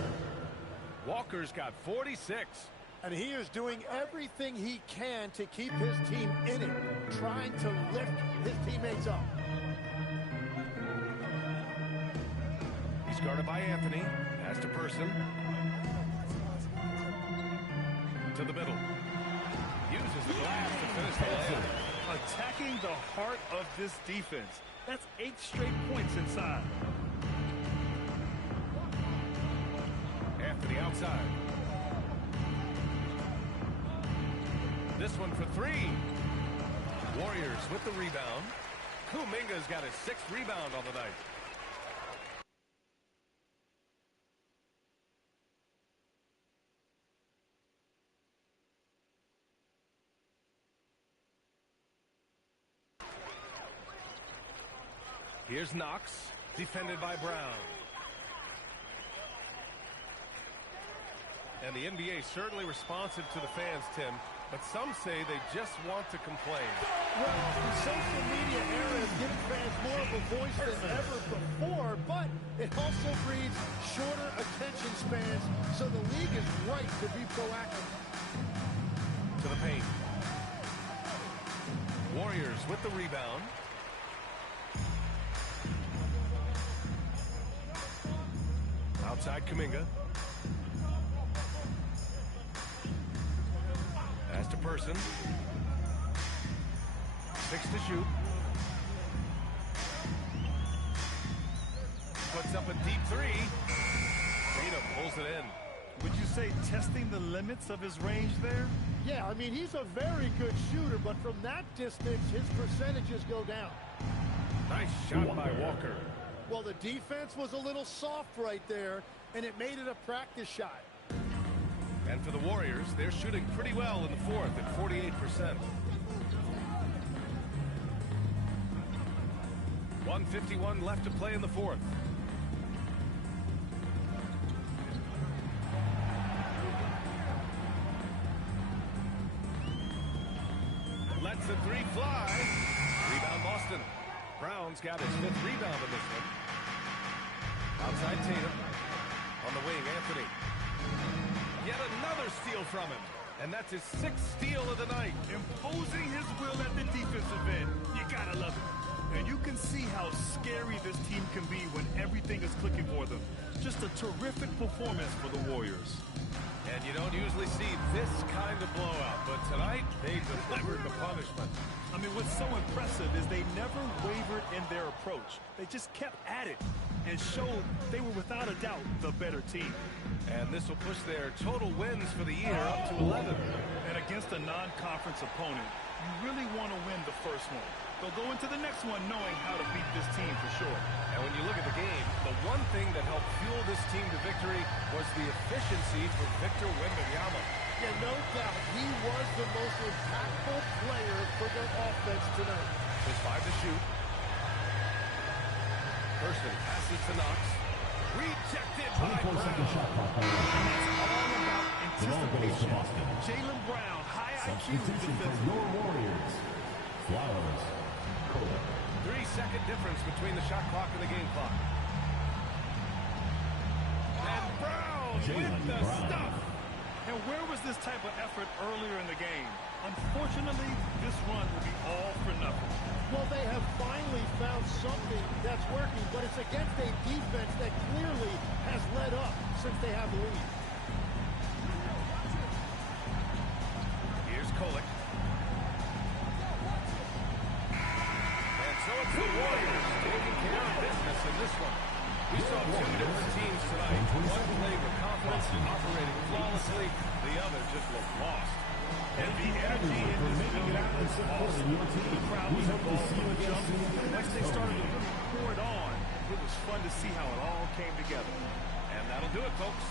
Walker's got 46. And he is doing everything he can to keep his team in it, trying to lift his teammates up. He's guarded by Anthony. Pass to Person. To the middle. Uses the glass to finish the layup. Attacking the heart of this defense. That's 8 straight points inside. Anthony outside. This one for 3. Warriors with the rebound. Kuminga's got his 6th rebound on the night. Here's Knox, defended by Brown. And the NBA certainly responsive to the fans, Tim, but some say they just want to complain. Well, the social media era has given fans more of a voice than ever before, but it also breeds shorter attention spans, so the league is right to be proactive. To the paint. Warriors with the rebound. Outside Kuminga. Pass to Person. 6 to shoot. Puts up a deep three. Tatum pulls it in. Would you say testing the limits of his range there? Yeah, I mean, he's a very good shooter, but from that distance, his percentages go down. Nice shot by Walker. Well, the defense was a little soft right there, and it made it a practice shot. And for the Warriors, they're shooting pretty well in the fourth at 48%. 1:51 left to play in the fourth. Lets the three fly. Rebound Boston. Brown's got his 5th rebound in this one. Outside Tatum. On the wing, Anthony. Yet another steal from him. And that's his 6th steal of the night. Imposing his will at the defensive end. You gotta love it. And you can see how scary this team can be when everything is clicking for them. Just a terrific performance for the Warriors. And you don't usually see this kind of blowout, but tonight they delivered the punishment. I mean, what's so impressive is they never wavered in their approach. They just kept at it and showed they were without a doubt the better team. And this will push their total wins for the year up to 11. And against a non-conference opponent, you really want to win the first one. They'll go into the next one knowing how to beat this team for sure. And when you look at the game, the one thing that helped fuel this team to victory was the efficiency for Victor Wembanyama. Yeah, no doubt, he was the most impactful player for their offense tonight. Just 5 to shoot. Person passes to Knox. Rejected by Brown. 24-second shot clock. All about anticipation. Boston. Jaylen Brown, high IQ Substitution for defense. your Warriors. Flowers. Kobe. 3-second difference between the shot clock and the game clock. And Brown with the stuff. And where was this type of effort earlier in the game? Unfortunately, this run will be all for nothing. Well, they have finally found something that's working, but it's against a defense that clearly has led up since they have the lead. Here's Kolek. And so it's the Warriors taking care of business in this one. We saw 2 different teams tonight. One played with confidence, operating flawlessly. The other just looked lost. And the energy in this building was awesome. The crowd was involved from the jump. Once they started to really pour it on, it was fun to see how it all came together. And that'll do it, folks.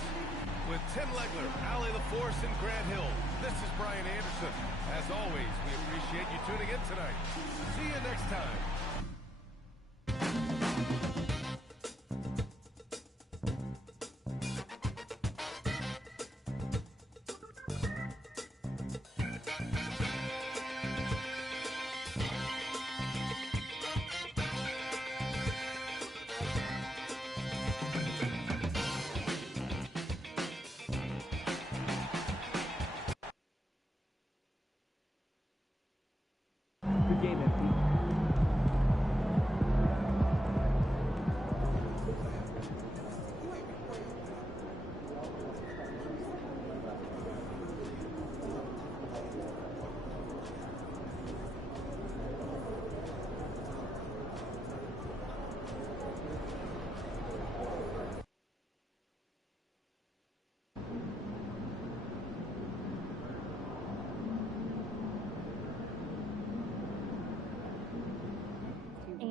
With Tim Legler, Allie LaForce, and Grant Hill, this is Brian Anderson. As always, we appreciate you tuning in tonight. See you next time. Good game, MP.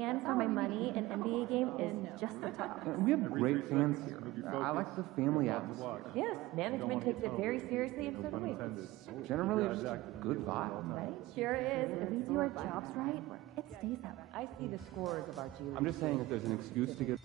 can for my money, an NBA game is just the top. We have great fans here. I like the family atmosphere. Yes, management takes it very seriously, and so do we. Generally, just a good vibe. Right? Sure is. If we do our jobs right, it stays that way. I see the scores of our G League. I'm just saying if there's an excuse to get...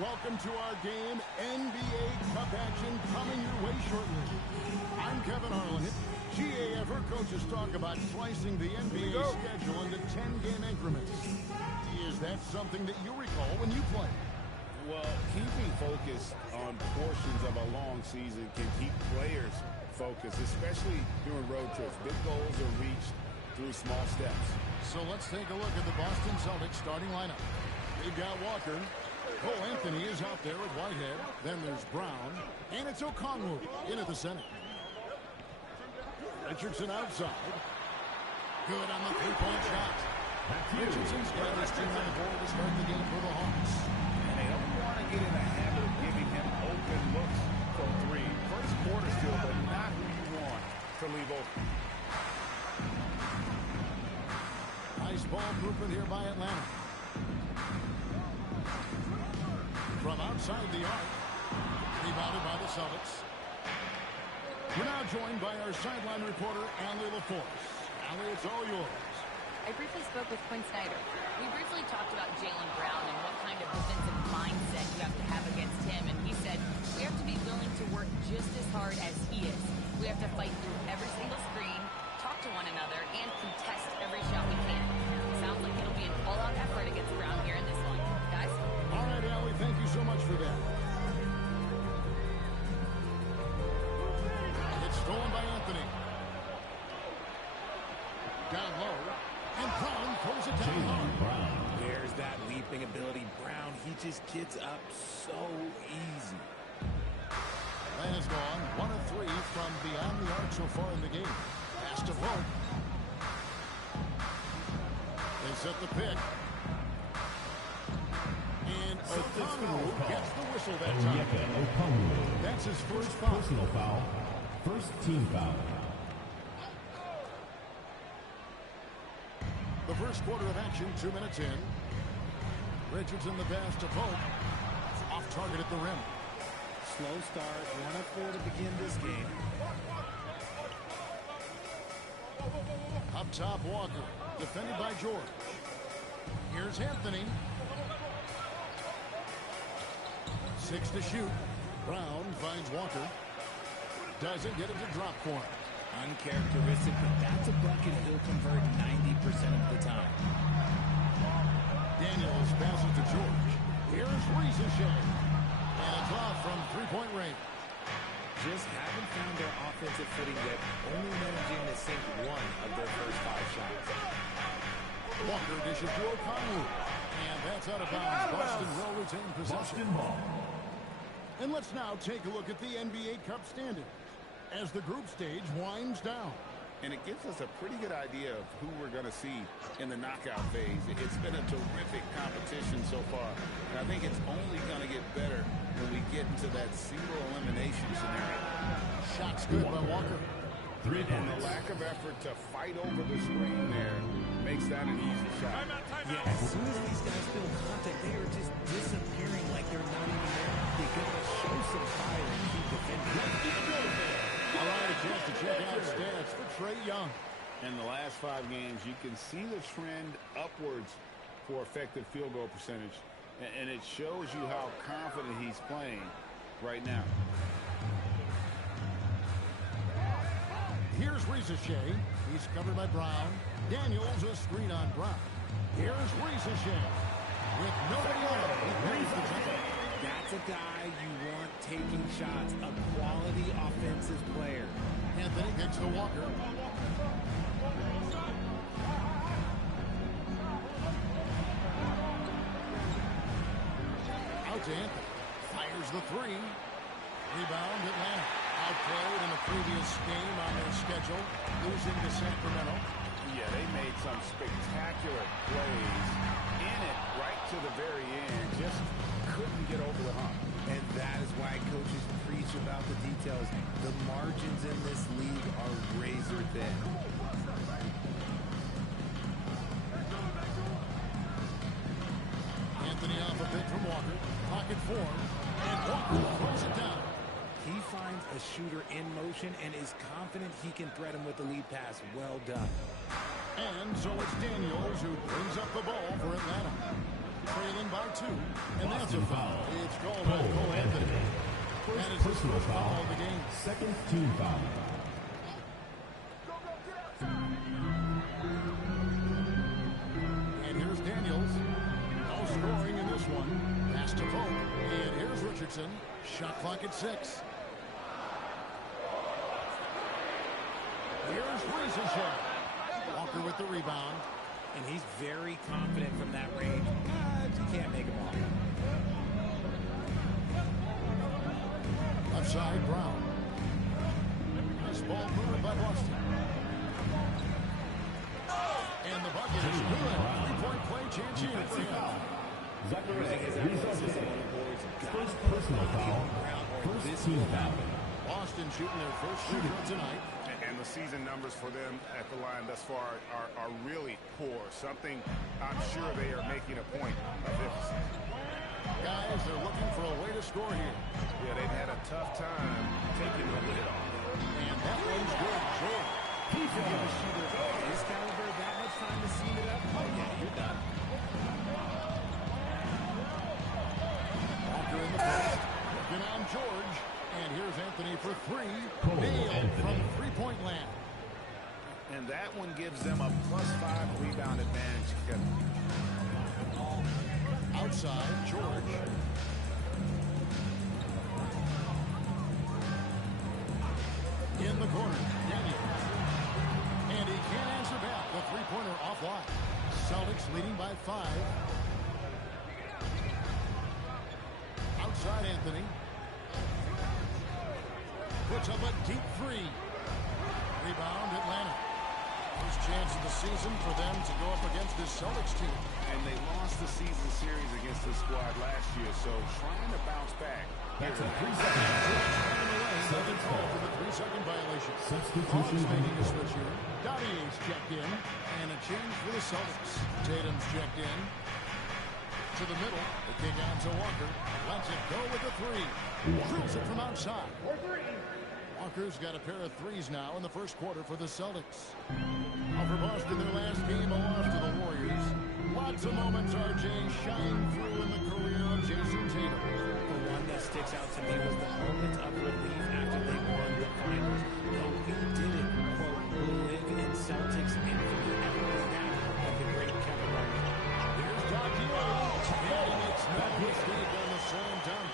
Welcome to our game, NBA Cup action coming your way shortly. I'm Kevin Harlan. GAFer coaches talk about slicing the NBA schedule into 10-game increments. Is that something that you recall when you played? Well, keeping focused on portions of a long season can keep players focused, especially during road trips. Big goals are reached through small steps. So let's take a look at the Boston Celtics starting lineup. They've got Walker. Cole Anthony is out there at Whitehead. Then there's Brown. And it's Okongwu in at the center. Richardson outside. Good on the three-point shot. Richardson's got his team on the board to start the game for the Hawks. And they don't want to get in the habit of giving him open looks from three. First quarter still, but not who you want to leave open. Nice ball movement here by Atlanta. From outside the arc, rebounded by the Celtics. We're now joined by our sideline reporter, Allie LaForce. Allie, it's all yours. I briefly spoke with Quinn Snyder. We briefly talked about Jaylen Brown and what kind of defensive mindset you have to have against him, and he said we have to be willing to work just as hard as he is. We have to fight through every single screen, talk to one another, and contest every shot we can. Sounds like it'll be an all-out effort against Brown here in this one. Guys? All right, Allie, thank you so much for that. It's stolen by Anthony. Down low, and Brown throws it down hard. There's that leaping ability. Brown, he just gets up so easy. Land is gone. 1 of 3 from beyond the arc so far in the game. Pass to Vogt. They set the pick. And Okongwu gets the whistle that time. That's his first foul. Personal foul. First team foul. The first quarter of action, 2 minutes in. Richardson the pass to Vogt. Off target at the rim. Slow start, 1 of 4 to begin this game. Up top, Walker. Defended by George. Here's Anthony. 6 to shoot. Brown finds Walker. Doesn't get it to drop for him. Uncharacteristic, but that's a bucket he'll convert 90% of the time. Daniels passes to George. Here's Rieseshay. And a draw from three-point range. Just haven't found their offensive footing yet, only managing to sink 1 of their first 5 shots. Walker dishes to Okongwu. And that's out of bounds. Boston will retain possession. And let's now take a look at the NBA Cup standings as the group stage winds down. And it gives us a pretty good idea of who we're going to see in the knockout phase. It's been a terrific competition so far. And I think it's only going to get better when we get into that single elimination scenario. Shots good by Walker. 3 points. And the lack of effort to fight over the screen there makes that an easy shot. Yeah, as soon as these guys feel contact, they are just disappearing like they're not even there. They're going to show some fire and keep defending. All right, a chance to check out stats for Trae Young. In the last 5 games, you can see the trend upwards for effective field goal percentage. And it shows you how confident he's playing right now. Here's Rizachet. He's covered by Brown. Daniels a screen on Brown. Here's Rizachet. With nobody on, he plays the jumper. That's a guy you want taking shots, a quality offensive player. Anthony gets to Walker. Out to Anthony. Fires the 3. Rebound Atlanta. Outplayed in the previous game on their schedule, losing to Sacramento. Yeah, they made some spectacular plays in it right to the very end. Just couldn't get over the hump. And that is why coaches preach about the details. The margins in this league are razor thin. Anthony off a bit from Walker. Pocket 4. And Walker throws it down. He finds a shooter in motion and is confident he can thread him with the lead pass. Well done. And so it's Daniels who brings up the ball for Atlanta. Trailing by 2. And that's a foul. It's called on Cole Anthony. That is his first foul of the game. Second team foul. And here's Daniels. No scoring in this one. Pass to Pope. And here's Richardson. Shot clock at 6. Here's Rizachet. Walker with the rebound. And he's very confident from that range. But you can't make him off. Left side, Brown. Nice ball moved by Boston. And the bucket is good. 3-point play chance here for him. First personal foul. First team foul. Boston shooting their first free throw tonight. And the season numbers for them at the line thus far are really poor. Something I'm sure they are making a point of emphasis. Guys, they're looking for a way to score here. Yeah, they've had a tough time taking the lid off. And that one's good. Sure. He's a shooter of his caliber, that much time to seam it up. Oh, yeah, you're done. Walker in the post. Looking on George. And here's Anthony for 3. Nailed from 3-point land. And that one gives them a +5 rebound advantage. Outside, George. In the corner, Daniels. And he can't answer back. The 3-pointer offline. Celtics leading by 5. Outside, Anthony. Puts up a deep 3. Rebound, Atlanta. First chance of the season for them to go up against this Celtics team. And they lost the season series against this squad last year, so trying to bounce back. That's a 3-second. Second call for the 3-second violation. Substitution making a switch here. Dottier's checked in. And a change for the Celtics. Tatum's checked in. To the middle. The kick out to Walker. Lets it go with the 3. Drills it from outside. Walker's got a pair of 3s now in the first quarter for the Celtics. Now for Boston, their last game a loss to the Warriors. Lots of moments, RJ, shine through in the career of Jason Tatum. The one that sticks out to me was the moment of relief after they won the finals. Though he didn't, quote, live in Celtics infamy after that of the great Kevin Love. Here's Doncic, and it's no mistake on the slam dunk.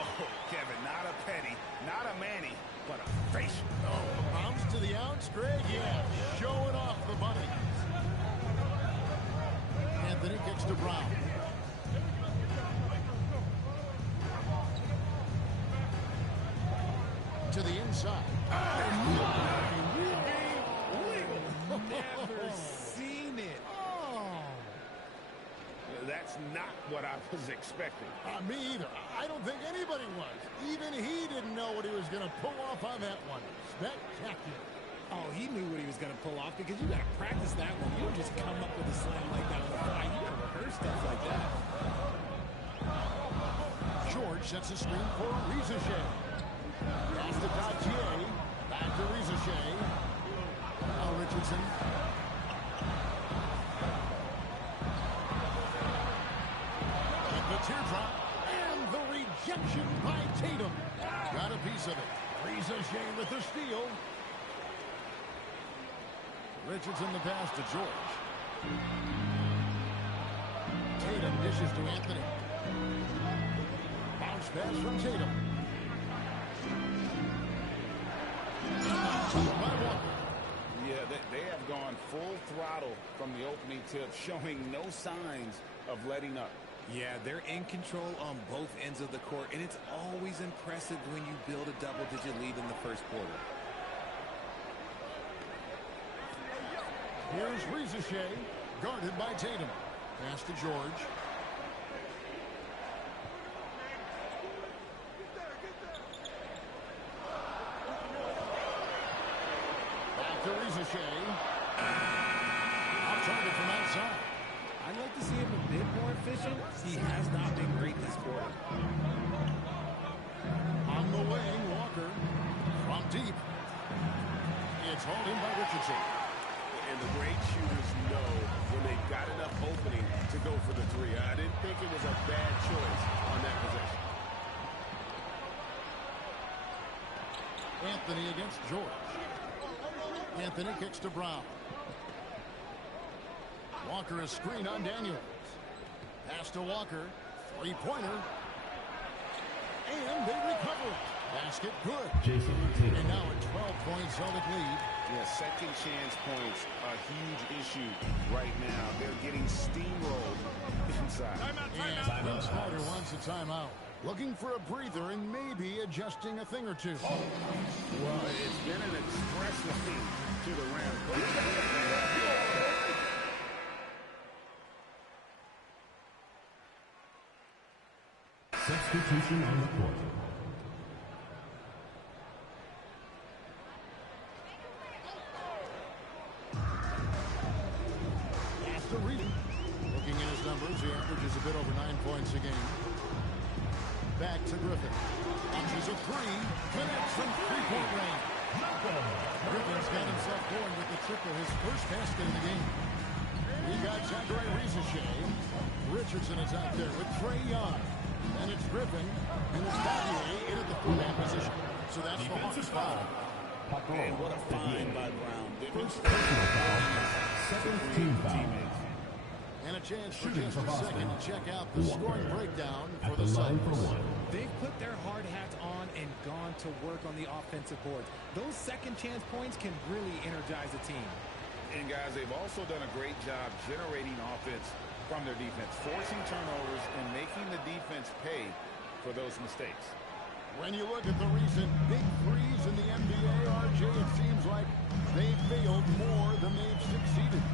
Oh, Kevin, not a penny, not a Manny, but a facial. Oh, bounce to the outs, Greg, yeah, showing off the bunny. Anthony kicks to Brown. To the inside. Never seen it. Oh. That's not what I was expecting. Me either. I don't think anybody was. Even he didn't know what he was going to pull off on that one. Spectacular. Oh, he knew what he was going to pull off because you got to practice that one. You don't just come up with a slam like that on the fly. You got to sets a screen for Rizichet. Pass to Dodgier. Back to Rizichet. Now Richardson. And the teardrop. And the rejection by Tatum. Got a piece of it. Rizichet with the steal. Richardson the pass to George. Tatum dishes to Anthony. Bounce pass from Tatum. Yeah, they have gone full throttle from the opening tip, showing no signs of letting up. Yeah, they're in control on both ends of the court, and it's always impressive when you build a double-digit lead in the first quarter. Here's Rizichet, guarded by Tatum. Pass to George. Back to Rizichet. Off target from outside. I'd like to see him a bit more efficient. He has not been great this quarter. On the wing, Walker. From deep. It's hauled in by Richardson. And the great shooters know when they've got enough opening to go for the three. I didn't think it was a bad choice on that possession. Anthony against George. Anthony kicks to Brown. Walker a screen on Daniels. Pass to Walker. Three-pointer. And they recover it. Basket good. Jason Tatum. And now a 12-point Celtic lead. Yeah, second chance points, a huge issue right now. They're getting steamrolled inside. And Snyder wants a timeout. Looking for a breather and maybe adjusting a thing or two. Well, it's been an expressive thing to the rim. Substitution on the court. After reading. Looking at his numbers, he averages a bit over 9 points a game. Back to Griffin. Launches a three. Connects from three-point range. Griffin's got himself going with the triple, his first basket in the game. We got Zachary Rizichet. Richardson is out there with Trae Young. And it's Griffin. And it's Dodgier in at the fullback position. So that's the Hawks foul. And what a find by Brown. First personal foul. Second team foul. And a chance for just a second to check out the scoring breakdown for the Celtics. They've put their hard hats on and gone to work on the offensive boards. Those second chance points can really energize a team. And guys, they've also done a great job generating offense from their defense, forcing turnovers and making the defense pay for those mistakes. When you look at the recent big threes in the NBA, RJ, it seems like they've failed more than they've succeeded.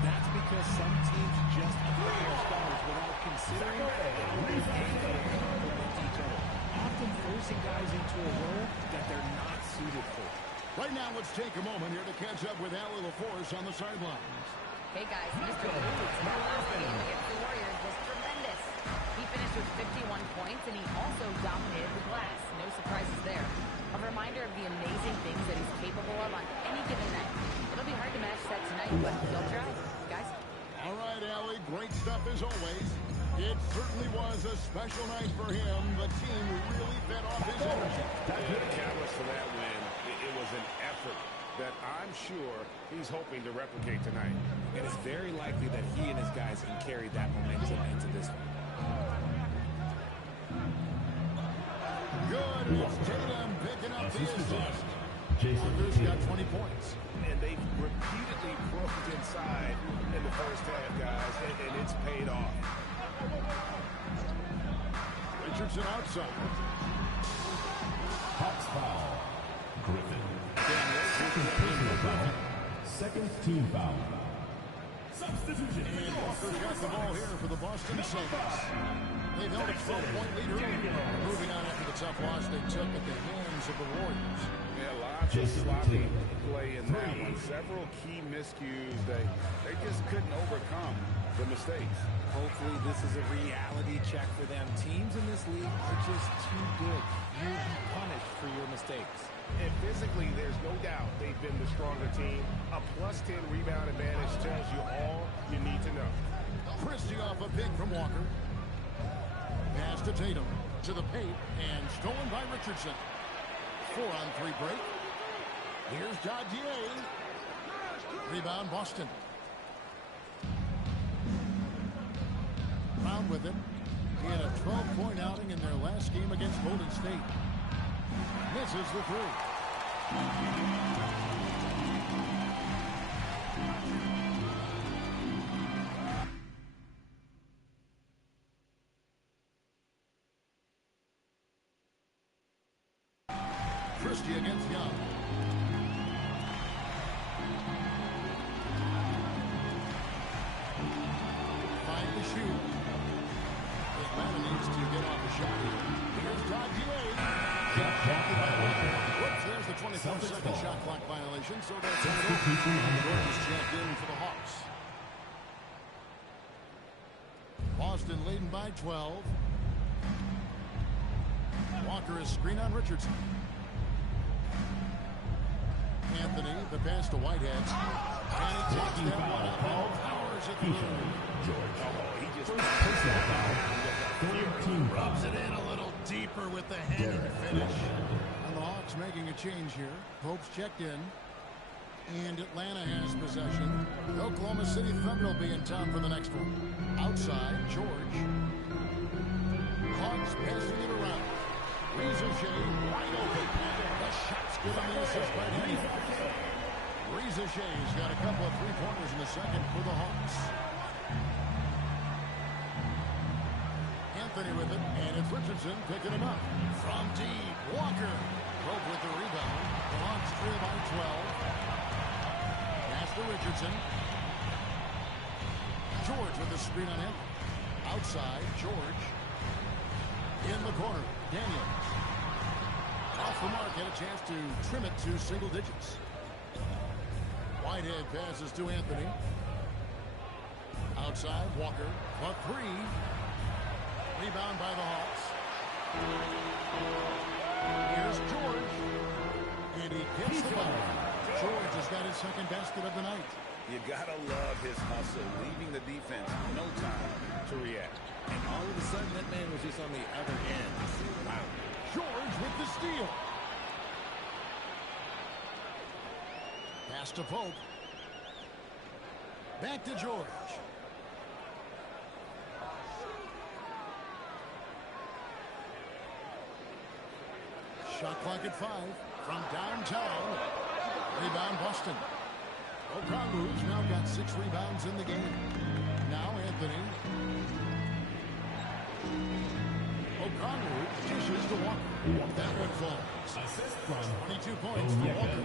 That's because some teams just play their stars without considering how they complement each other, often forcing guys into a role that they're not suited for. Right now, let's take a moment here to catch up with Allie LaForce on the sidelines. Hey guys, Mr. Boots, that last game against the Warriors was tremendous. He finished with 51 points, and he also dominated the glass. No surprises there. A reminder of the amazing things that he's capable of on any given night. It'll be hard to match that tonight, but he'll try. Guys? All right, Allie, great stuff as always. It certainly was a special night for him. The team really fed off his energy. The catalyst for that win, it was an effort that I'm sure he's hoping to replicate tonight. And it's very likely that he and his guys can carry that momentum into this one. Good. It's Tatum picking up the assist. Jason got 20 points. And they've repeatedly broke inside in the first half, guys, and it's paid off. Richardson outside. Hawks foul. Griffin. Daniels. Personal foul. Second team foul. Substitution. And Walker's got the ball here for the Boston Celtics. They've held a 12-point lead early. Moving on after the tough loss they took at the hands of the Warriors. Yeah, lots sloppy play in that one. Several key miscues. They just couldn't overcome the mistakes. Hopefully this is a reality check for them. Teams in this league are just too good. You'll be punished for your mistakes. And physically, there's no doubt they've been the stronger team. A +10 rebound advantage tells you all you need to know. Christie off a pick from Walker. Pass to Tatum. To the paint. And stolen by Richardson. 4-on-3 break. Here's Dadier. Rebound Boston. Brown with it. He had a 12-point outing in their last game against Golden State. Misses the three. Christie against Young. Find the shoot. Atlanta needs to get off the shot here. Here's Dadier. Whoops, there's the 24-second shot clock violation, so that's George is checked in for the Hawks. Boston leading by 12. Walker is screen on Richardson. Anthony, the pass to Whitehead. And he takes that one up and powers it through. He just rubs it in a little deeper with the hand and finish. And the Hawks making a change here. Pope's checked in. And Atlanta has possession. The Oklahoma City Thunder will be in town for the next one. Outside, George. Hawks passing it around. Riza-Shea wide open. The shot's good on the assist by Daniel. Riza-Shea's got a couple of three-pointers in the second for the Hawks. Anthony with it, and it's Richardson picking him up. From deep, Walker. Broke with the rebound. The Hawks trail by 12. Pass to Richardson. George with the screen on him. Outside, George. In the corner, Daniels. Off the mark, had a chance to trim it to single digits. Whitehead passes to Anthony. Outside, Walker. A three. Rebound by the Hawks. Here's George. And he gets the ball. George has got his second basket of the night. You gotta love his hustle, leaving the defense no time to react. And all of a sudden, that man was just on the other end. Wow. George with the steal. Pass to Pope. Back to George. Shot clock at 5 from downtown. Rebound Boston. Okongwu's now got 6 rebounds in the game. Now Anthony. Okongwu dishes to Walker. That one falls. 22 points for Walker.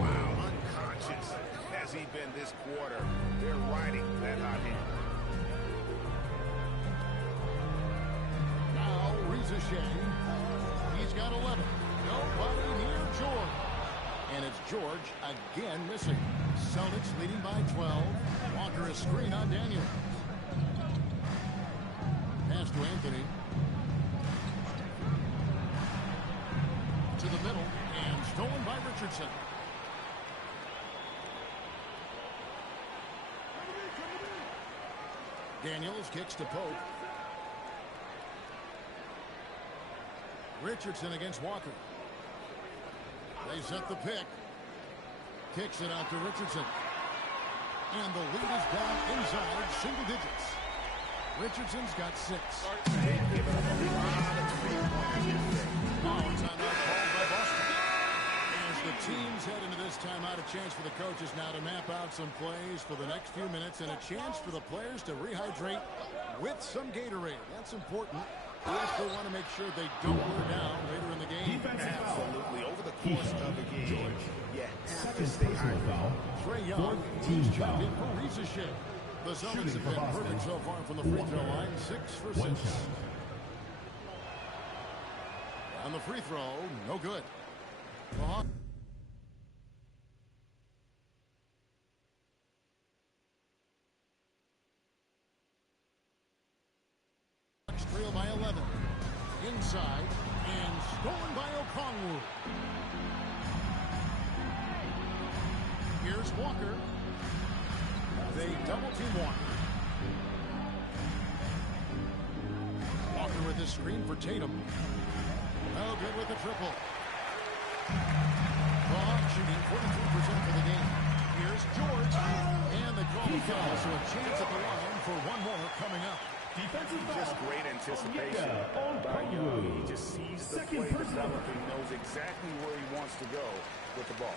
Wow, unconscious has he been this quarter. They're riding that hot hand. Now Riza-Shea. He's got 11. Nobody near George. And it's George again missing. Celtics leading by 12. Walker is screen on Daniel. Pass to Anthony. To the middle. And stolen by Richardson. Daniels kicks to Pope. Richardson against Walker. They set the pick. Kicks it out to Richardson. And the lead is down inside single digits. Richardson's got 6. Timeout called by Boston. As the teams head into this timeout, a chance for the coaches now to map out some plays for the next few minutes and a chance for the players to rehydrate with some Gatorade. That's important if they want to make sure they don't wear down later in the game. Absolutely. Over the course of the game, Trey Young, he's checked in for Riza-Shea. The Celtics have been perfect so far from the free throw line, 6 for 6. On the free throw, no good. The Hawks by 11. Inside, and stolen by Okongwu. Here's Walker. They double team Walker. Walker with his screen for Tatum. No good with the triple. Hawks shooting 43% for the game. Here's George. And they call the foul, so a chance at the line for one more coming up. Just great anticipation by Young. He just sees the play developing, knows exactly where he wants to go with the ball.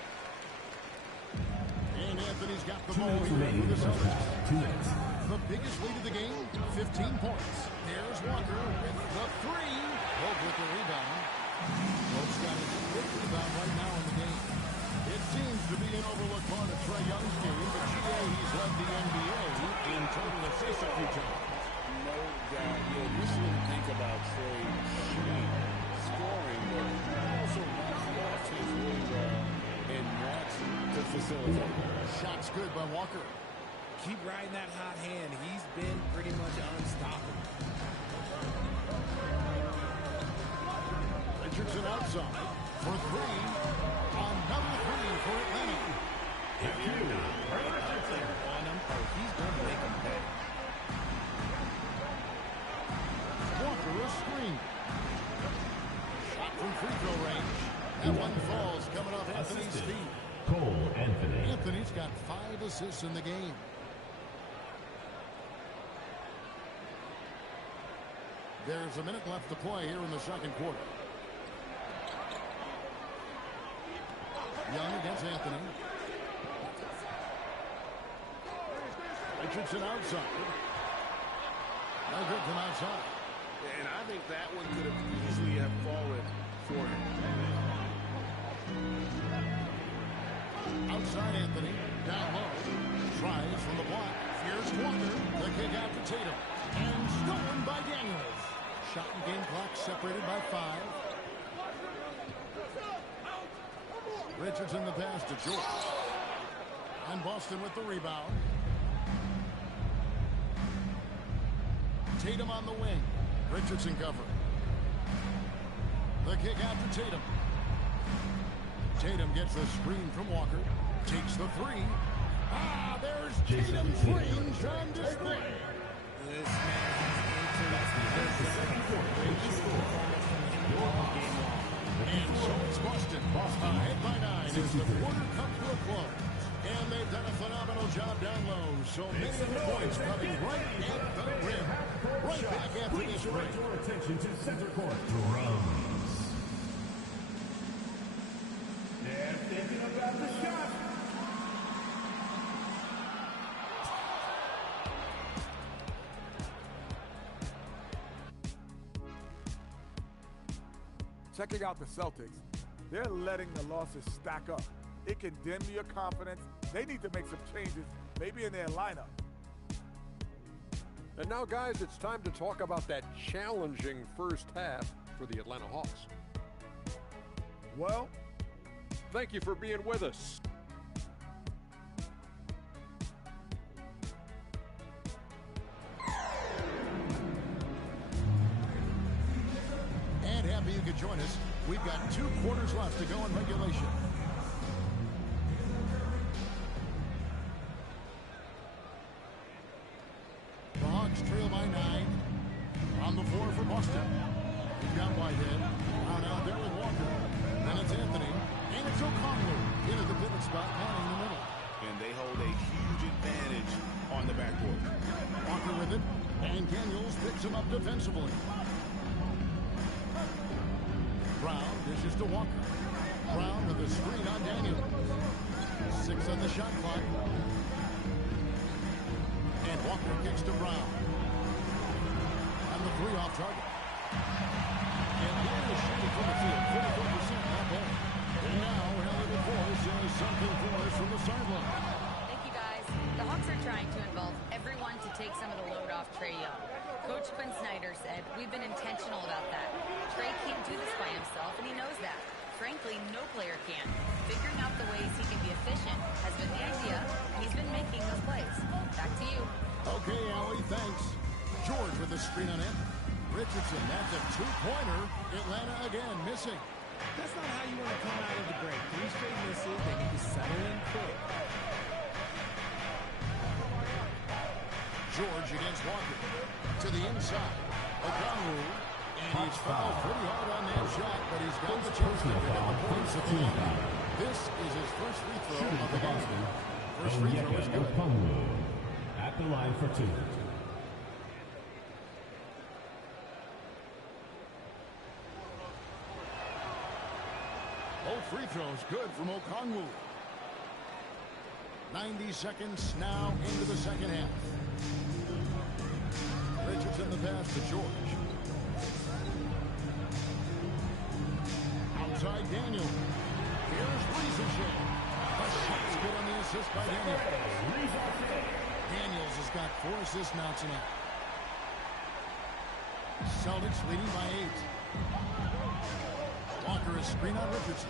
And Anthony's got the ball here for the Celtics. The biggest lead of the game, 15 points. There's Walker with the three. Hope with the rebound. Hope's got a big rebound right now in the game. It seems to be an overlooked part of Trae Young's game, but he's led the NBA in total assists a few times. No doubt. Yeah, you shouldn't think about Trae shooting, scoring, but he also runs the offense really well and wants to facilitate. Shot's good by Walker. Keep riding that hot hand. He's been pretty much unstoppable. Richardson outside for three. Another three for Atlanta. If you're not there on him, he's going to make him pay. Walker a screen. Shot from free throw range. That one falls coming off Anthony's feet. Cole Anthony. Anthony's got 5 assists in the game. There's a minute left to play here in the second quarter. Young against Anthony. Richardson outside. No good from outside. And I think that one could have easily have fallen for him. Outside Anthony. Down low. Tries from the block. Here's Walker. The kick out to Tatum. And stolen by Daniels. Shot and game clock separated by 5. Richardson the pass to George. And Boston with the rebound. Tatum on the wing. Richardson cover. The kick out to Tatum. Tatum gets the screen from Walker. Takes the three. There's Tatum's range on display. This man has And so it's Boston. Ahead by 9 as the quarter comes to a close. And they've done a phenomenal job down low. So many of the points coming right at the rim. Right back after this break. Your attention to center court. Drums. They're thinking about the shot. Checking out the Celtics, they're letting the losses stack up. It can dim your confidence. They need to make some changes, maybe in their lineup. And now, guys, it's time to talk about that challenging first half for the Atlanta Hawks. Well, thank you for being with us. And happy you could join us. We've got 2 quarters left to go in regulation. The Hawks trail by 9. On the floor for Boston. We've got Whitehead. Out there with Walker. Then it's Anthony. And it's Okongwu into the pivot spot, manning the middle. And they hold a huge advantage on the backcourt. Walker with it. And Daniels picks him up defensively. Brown dishes to Walker. Brown with a screen on Daniels. 6 on the shot clock. And Walker kicks to Brown. And the 3 off target. And here is shooting from the field. 44%, not bad. And now Haley DeForce says something for us from the sideline. Thank you, guys. The Hawks are trying to involve everyone to take some of the load off Trae Young. Coach Quinn Snyder said, we've been intentional about that. Trae can't do this by himself, and he knows that. Frankly, no player can. Figuring out the ways he can be efficient has been the idea, and he's been making those plays. Back to you. Okay, Allie, thanks. George with the screen on it. Richardson, that's a two-pointer. Atlanta again missing. That's not how you want to come out of the break. 3 straight misses. They need to settle in quick. George against Walker. To the inside. Okongwu. And he's fouled pretty hard on that shot, but he's got the chance to pick up the points at the end. This is his first free throw of the game. First free throw is good. At the line for 2. Both free throws good from Okongwu. 90 seconds now into the second half. Richardson the pass to George. Outside Daniel. Here's Reese's. A shot's good on the assist by Daniel. Daniels has got 4 assists now tonight. Celtics leading by 8. Walker is screen on Richardson.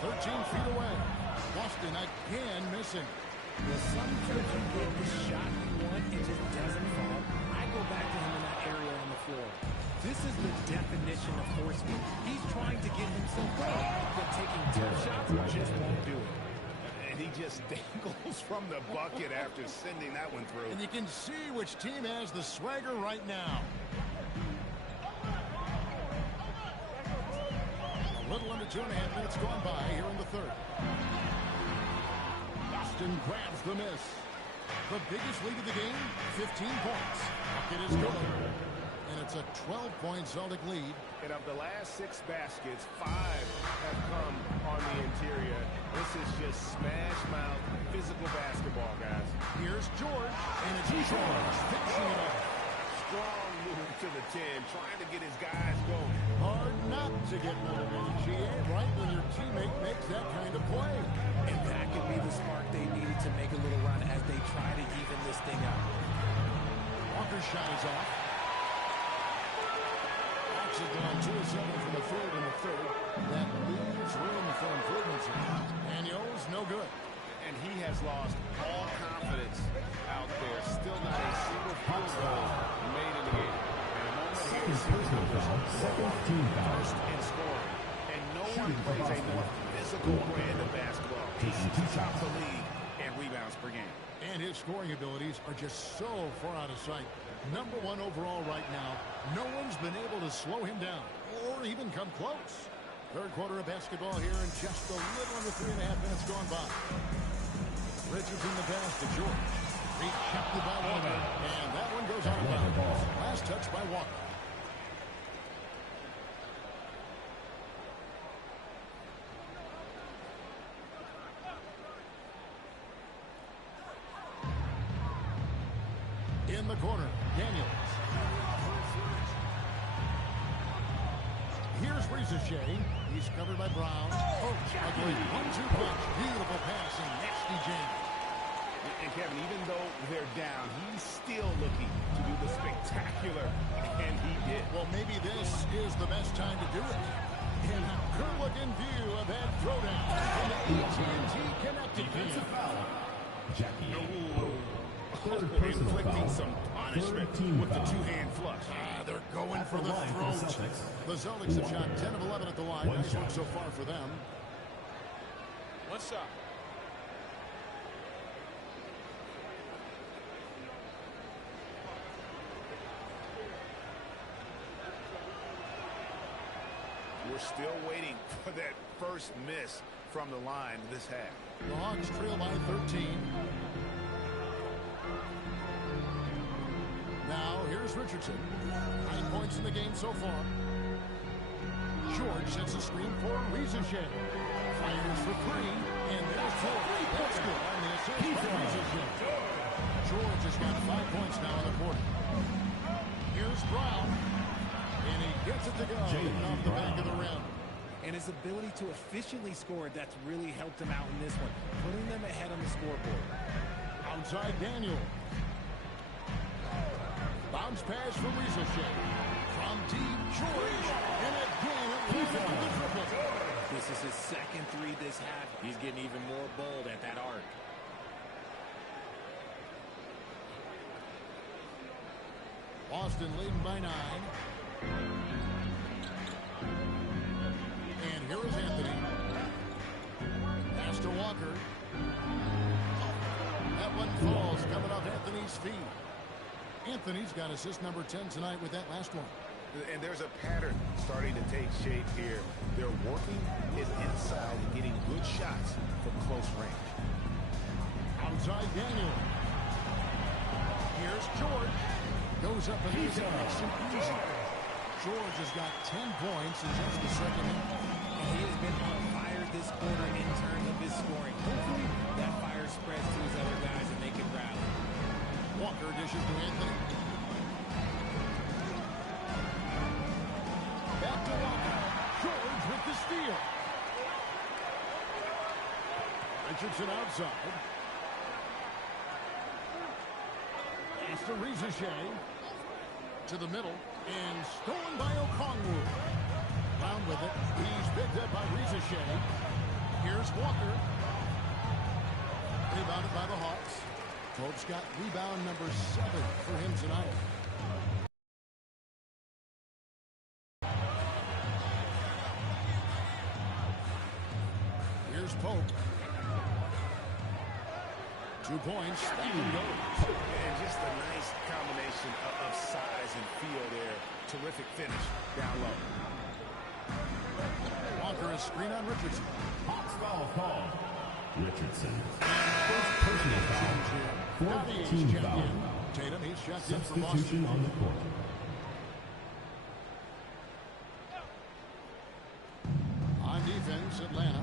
13 feet away. Boston again missing. Well, sometimes you get the shot you want, it just doesn't fall. I go back to him in that area on the floor. This is the definition of force feed. He's trying to get himself going, but taking tough shots just won't do it. And he just dangles from the bucket after sending that one through. And you can see which team has the swagger right now. A little under 2.5 minutes gone by here in the third. Boston grabs the miss. The biggest lead of the game, 15 points. Bucket is good. And it's a 12-point Celtic lead. And of the last 6 baskets, 5 have come on the interior. This is just smash-mouth physical basketball, guys. Here's George, and it's George fixing it up. Strong move to the 10, trying to get his guys going. Hard not to get motivated, GA, right when your teammate makes that kind of play. And that could be the spark they needed to make a little run as they try to even this thing out. Walker's shot is off. Hawks have gone 2 of 7 from the field in the third. That leaves room for improvements. Daniels, no good. And he has lost all confidence out there. Still not a single field goal made in the game. And a moment here, Second team foul. first in scoring. And no one plays a more physical brand of basketball. He's top the league and rebounds per game. And his scoring abilities are just so far out of sight. Number 1 overall right now. No one's been able to slow him down or even come close. Third quarter of basketball here and just a little under 3.5 minutes gone by. Richardson the pass to George. Rejected by Walker. And that one goes out of bounds. Last touch by Walker. In the corner, Daniels. Here's Reese's. He's covered by Brown. Oh, a great 1-2 punch. Beautiful pass and nasty jam. And Kevin, even though they're down, he's still looking to do the spectacular, and he did. Well, maybe this is the best time to do it. And a good-looking view of that throwdown from the AT&T Connected Defensive foul. Jackie. Inflicting some punishment with the 2-hand flush. They're going for the throat. The Celtics have shot 10 of 11 at the line. Nice work so far for them. One shot. We're still waiting for that first miss from the line this half. The Hawks trail by 13. Now, here's Richardson. 9 points in the game so far. George sets a screen for Reese's. Fires for 3, and there's George. That's good on the assist by Reese's. George has got 5 points now in the quarter. Here's Brown, and he gets it to go off the back of the rim. And his ability to efficiently score, that's really helped him out in this one, putting them ahead on the scoreboard. Outside Daniel. Bounce pass for Reese's. From deep, George, and again it lands the triple. This is his second 3 this half. He's getting even more bold at that arc. Boston leading by 9. And here is Anthony. Pass to Walker. That one falls, coming off Anthony's feet. Anthony's got assist number 10 tonight with that last one. And there's a pattern starting to take shape here. They're working it inside and getting good shots from close range. Outside Daniel. Here's George. Goes up and makes it nice and easy. George has got 10 points in just the second half. And he has been on fire this quarter in terms of his scoring. Hopefully that fire spreads to his other guys and they can rally. Walker dishes to Anthony. Back to Walker. George with the steal. Richardson outside. Pass to Rizichet. To the middle. And stolen by Okongwu. Round with it. He's picked up by Rizichet. Here's Walker. Rebounded by the Hawks. Pope's got rebound number 7 for him tonight. Here's Pope. 2 points. That one goes. And just a nice combination of size and feel there. Terrific finish down low. Walker, a screen on Richardson. Hawks foul call. Richardson. First personal foul. 4th team foul. Tatum, he's checked in for Boston. Substitution on the court. On defense, Atlanta.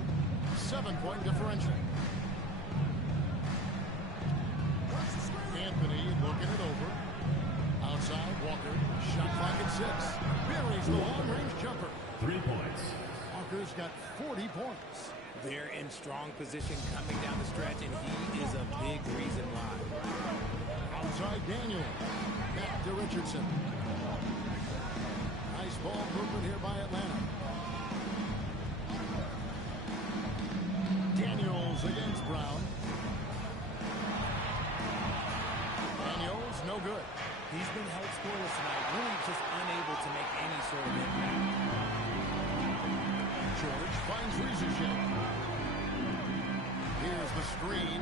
7-point differential. Anthony looking it over. Outside, Walker. Shot clock at 6. Buries the long-range jumper. 3 points. Walker's got 40 points. They're in strong position coming down the stretch, and he is a big reason why. Outside Daniel. Back to Richardson. Nice ball movement here by Atlanta. Daniels against Brown. Daniels, no good. He's been held scoreless tonight, really just unable to make any sort of impact. George finds Rizichet. Here's the screen.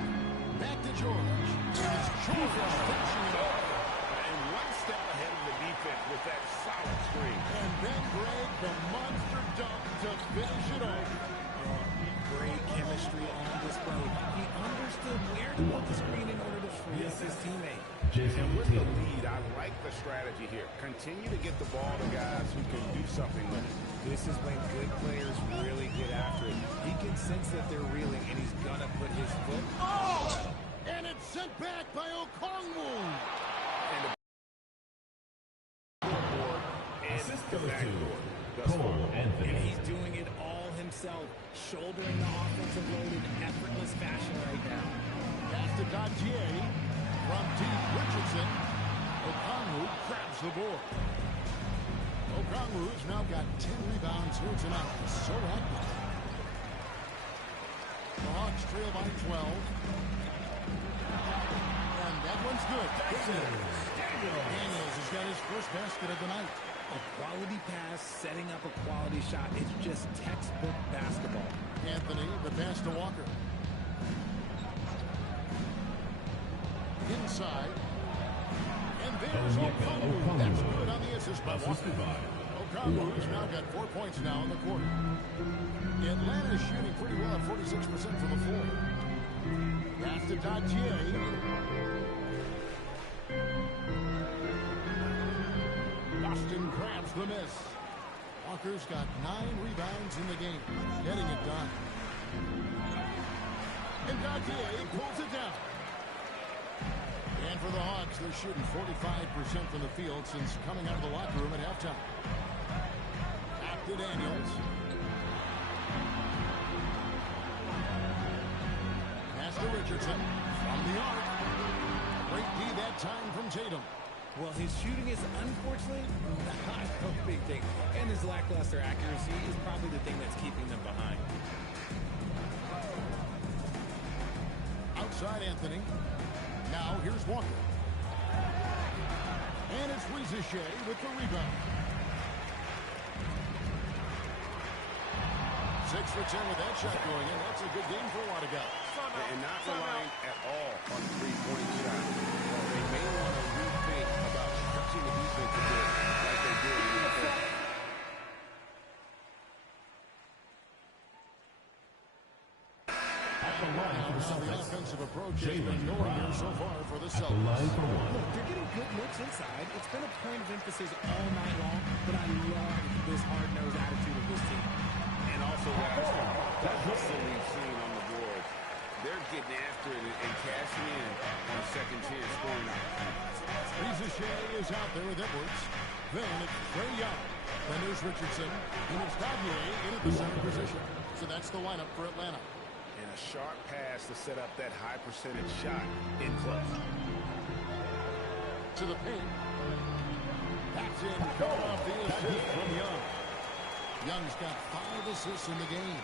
Back to George. It's George finishing it off. And one step ahead of the defense with that solid screen. And then Greg, the monster dunk to finish it off. Great chemistry on display. He understood where to put the screen in order to free up his teammate. And with the lead, I like the strategy here. Continue to get the ball to guys who can do something with it. This is when good players really get after it. He can sense that they're reeling, and he's going to put his foot. Oh! And it's sent back by Okongwu. And the scoreboard and the backboard. And he's doing it all himself, shouldering the offensive load in effortless fashion right now. Pass to Gauthier. From deep, Richardson. Okongwu grabs the board. Okongwu's now got 10 rebounds here tonight. So active. The Hawks trail by 12. And that one's good. Daniels has got his first basket of the night. A quality pass, setting up a quality shot. It's just textbook basketball. Anthony, the pass to Walker. Inside. And there's Okongwu. That's good on the assist by Walker. Okongwu's now got 4 points now in the quarter. Atlanta's shooting pretty well at 46% from the floor. Pass to Gauthier. Boston grabs the miss. Walker's got 9 rebounds in the game. Getting it done. And Gauthier pulls it down. And for the Hawks, they're shooting 45% from the field since coming out of the locker room at halftime. Back to Daniels. Pass to Richardson. From the arc. Great D that time from Tatum. Well, his shooting is unfortunately not a big thing. And his lackluster accuracy is probably the thing that's keeping them behind. Outside Anthony. Now here's Walker. And Here's Rizachet with the rebound. 6 for 10 with that shot going in. That's a good game for a lot of guys. And not relying at all on the three-point shot. They may want to rethink about stretching the defense a bit like they did in the first. The offensive approach has been going here so far for the Celtics. Look, they're getting good looks inside. It's been a point of emphasis all night long, but I love this hard-nosed attitude of this team. And also, guys, the hustle we've seen on the board. They're getting after it and cashing in on a second chance scoring opportunity. Rizachet is out there with Edwards. Then it's Trae Young. Then there's Richardson. And it's Gagne in at the center position. So that's the lineup for Atlanta. And a sharp pass to set up that high percentage shot in close. To the paint. That's in. Coming off the assist from Young. Young's got 5 assists in the game.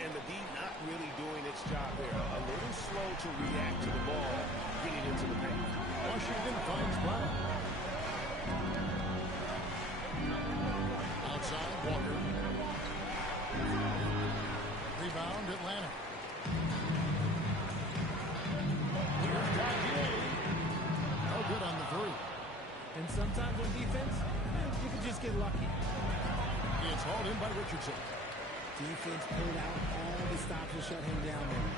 And the D not really doing its job there. A little slow to react to the ball getting into the paint. Washington finds Brown. Outside, Walker. Rebound, Atlanta. Here's Gagne. No good on the 3. And sometimes on defense, you can just get lucky. It's hauled in by Richardson. Defense pulled out all the stops to shut him down there.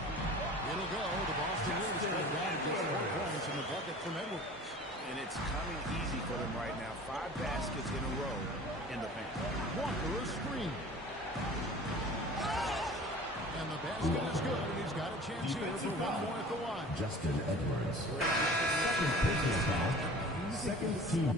It'll go. The Boston Wolves straight down and get 4 points in the bucket from Edwards. And it's coming easy for them right now. 5 baskets in a row in the paint. Walker a screen. And the basket is good, and he's got a chance here for 1 more at the line. Justin Edwards. Second personal foul. Second team.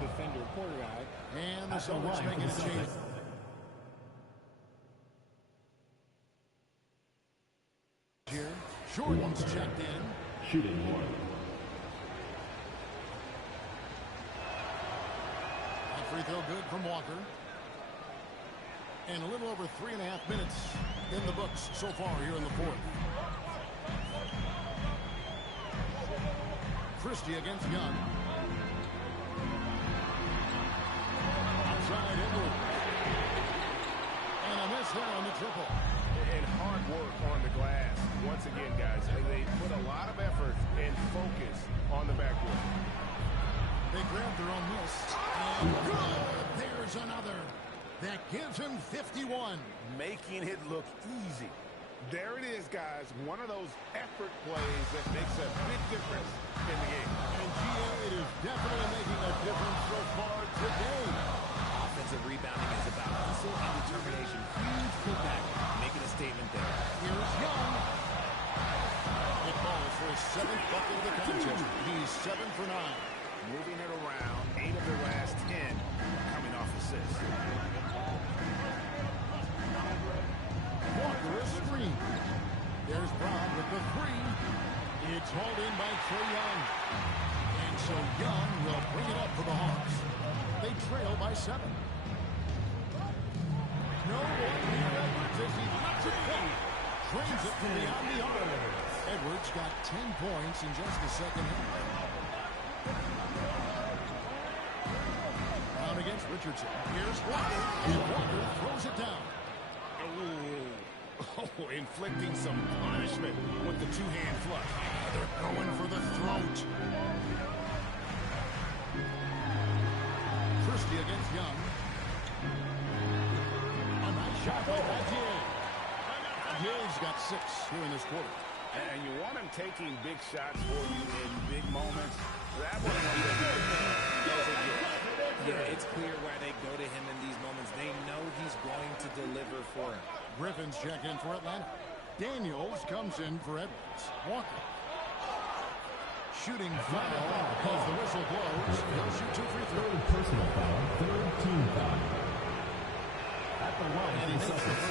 Defender, quarter guy. And the Celtics making a change. Here, Jordan's checked in. Shooting 1. That free throw good from Walker. And a little over 3.5 minutes in the books so far here in the 4th. Christie against Young. Outside Edwards. And a miss there on the triple. And hard work on the glass. Once again, guys, they put a lot of effort and focus on the backboard. They grabbed their own miss. And good. There's another. That gives him 51. Making it look easy. There it is, guys. One of those effort plays that makes a big difference in the game. And GA, it is definitely making a difference so far today. Offensive rebounding is about hustle and determination. Huge putback, making a statement there. Here's Young. It falls for his 7th bucket of the contest. He's 7 for 9. Moving it around, 8 of the last 10 coming off assists. Walker a screen. There's Brown with the 3. It's hauled in by Trae Young. And so Young will bring it up for the Hawks. They trail by 7. No one near Edwards as he lets it go. Trains it from beyond the arc. Edwards got 10 points in just the second half. Out against Richardson. Here's Walker. And Walker throws it down. Oh, inflicting some punishment with the 2-hand flush. They're going for the throat. Christie against Young. A nice shot by Gagne. Gagne's got 6 here in this quarter. And you want him taking big shots for you in big moments. That one doesn't get. Yeah, it's clear why they go to him in these moments. They know he's going to deliver for him. Griffin's check in for Atlanta. Daniels comes in for Edwards. Walker. shooting foul because the whistle blows. He'll shoot 2 free throws. Third personal foul, third team foul. At the line, And he makes the first.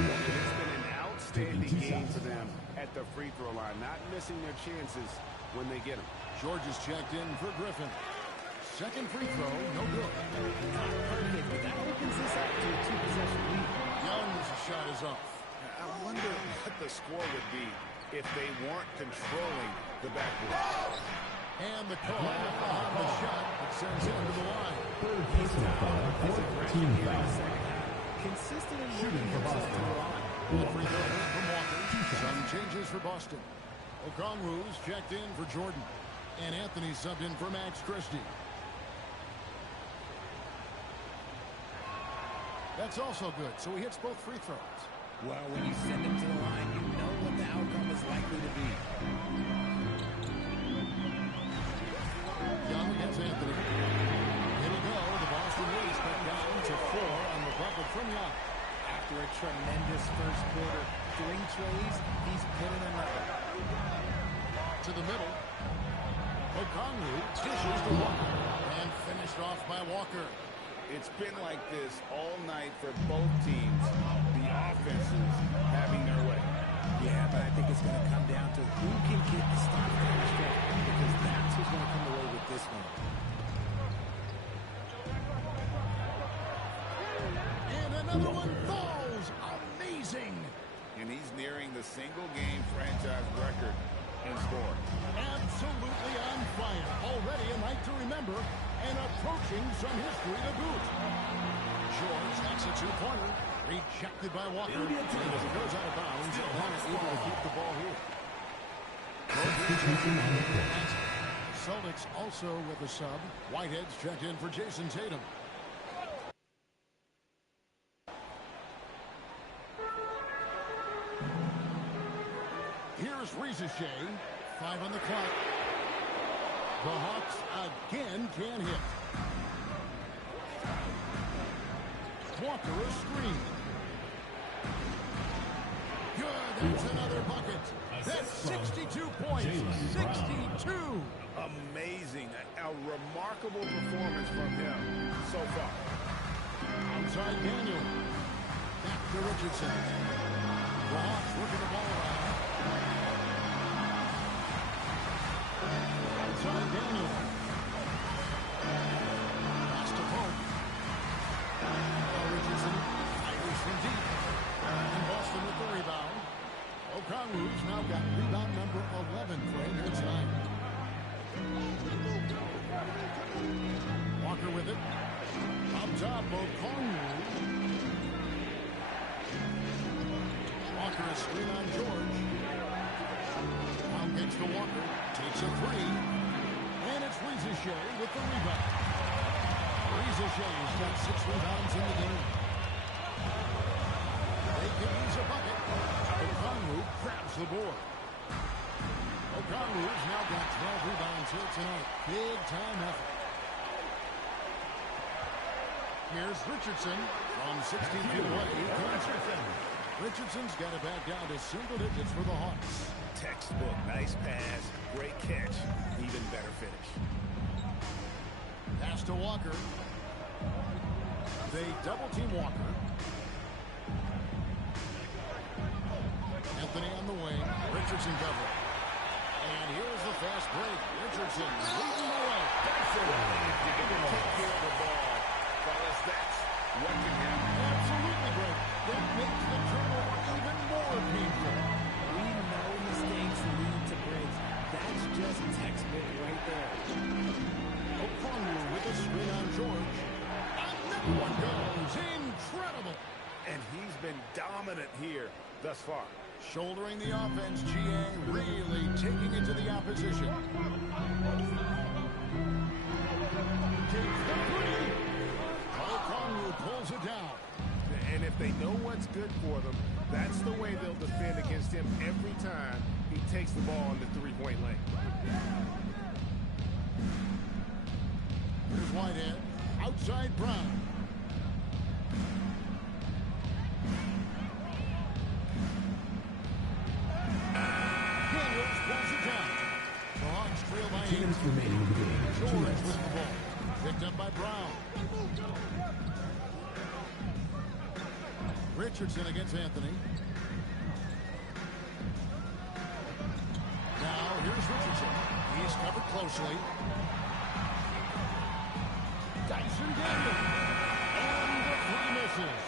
It's been an outstanding game for them at the free throw line, not missing their chances when they get them. George is checked in for Griffin. Second free throw, no good. Not perfect, but that opens this up to a 2-possession lead. Young's shot is off. I wonder what the score would be if they weren't controlling the backboard. And the call on the shot that sends him to the line. Third personal foul, fourth team foul. Consistent in Shooting for Boston. Free throw from Walker. Some changes for Boston. Okongwu's checked in for Jordan. And Anthony subbed in for Max Christie. That's also good, so he hits both free throws. Well, when you send him to the line, you know what the outcome is likely to be. Young against Anthony. Here we go. The Boston lead cut down to 4 on the bucket from Young. After a tremendous first quarter, 3 trays, he's put in another. To the middle. Okongwu dishes to Walker. And finished off by Walker. It's been like this all night for both teams. The offenses having their way. Yeah, but I think it's going to come down to who can get the stop down the stretch, because that's who's going to come away with this one. And another one falls. Amazing. And he's nearing the single-game franchise record in scoring. Absolutely on fire. Already a night to remember. And approaching some history to boot. George takes a 2-pointer. Rejected by Walker. And as it goes out of bounds, Johanna able to keep the ball here. Celtics also with a sub. Whitehead's checked in for Jason Tatum. Here's Rizichet. 5 on the clock. The Hawks again can't hit. Walker a screen. Good, that's another bucket. That's 62 points. 62. Amazing. A remarkable performance from him so far. Outside Daniel. Back to Richardson. The Hawks working the ball around. Outside Daniel. Pass to Pope. Richardson fires from deep. And Boston with the rebound. Okongwu's now got rebound number 11 for him here tonight. Walker with it. Up top, Okongwu. Walker a screen on George. Now gets to Walker. Takes a 3. And it's Rizichet with the rebound. Rizichet's got 6 rebounds in the game. They can use a bucket. Okongwu grabs the board. Okongwu's now got 12 rebounds here tonight. Big time effort. Here's Richardson from 16 feet away. Richardson's got it back down to single digits for the Hawks. Textbook, nice pass, great catch, even better finish. Pass to Walker. They double team Walker. Anthony on the wing. Richardson cover. And here's the fast break. Richardson leading the way. That's it. You got to take care of the ball. Fellas, that's what can happen. Absolutely great. That makes the turnover even more painful. We know mistakes lead to breaks. That's just textbook right there. Okongwu with a screen on George. And that one goes. Incredible. And he's been dominant here thus far. Shouldering the offense, GA really taking it to the opposition. Takes the 3. Okongwu pulls it down. And if they know what's good for them, that's the way they'll defend against him every time he takes the ball in the three-point lane. Here's Whitehead. Outside Brown. Daniels pulls it down. The Hawks trail by 2 minutes remaining in the game. 2 George minutes. with the ball. Picked up by Brown. Richardson against Anthony. Now, here's Richardson. He's covered closely. Dyson Daniel. And the three misses.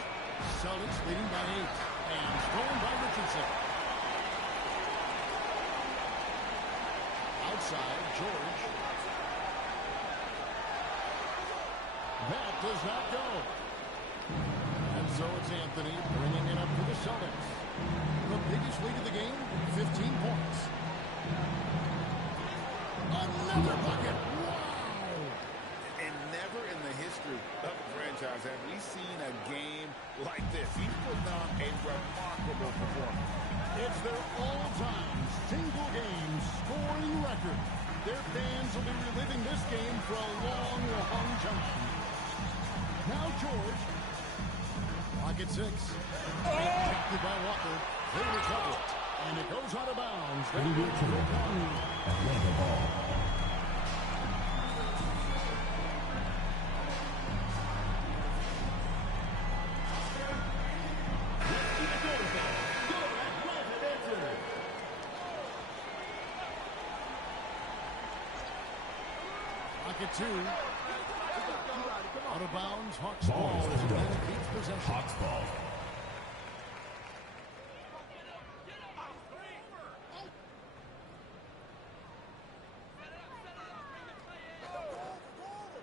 Celtics leading by 8. And stolen by Richardson. Outside, George. That does not go. And so it's Anthony bringing it up to the Celtics. The biggest lead of the game, 15 points. Another bucket. Wow. And never in the history of the franchise have we seen a game like this. He's putting on a remarkable performance. It's their all-time single-game scoring record. Their fans will be reliving this game for a long, long time. Now George. Pocket 6. Protected by Walker. They recover it. And it goes out of bounds. Atlanta ball. Pocket 2. Out of bounds. Hawks ball. Hawks ball.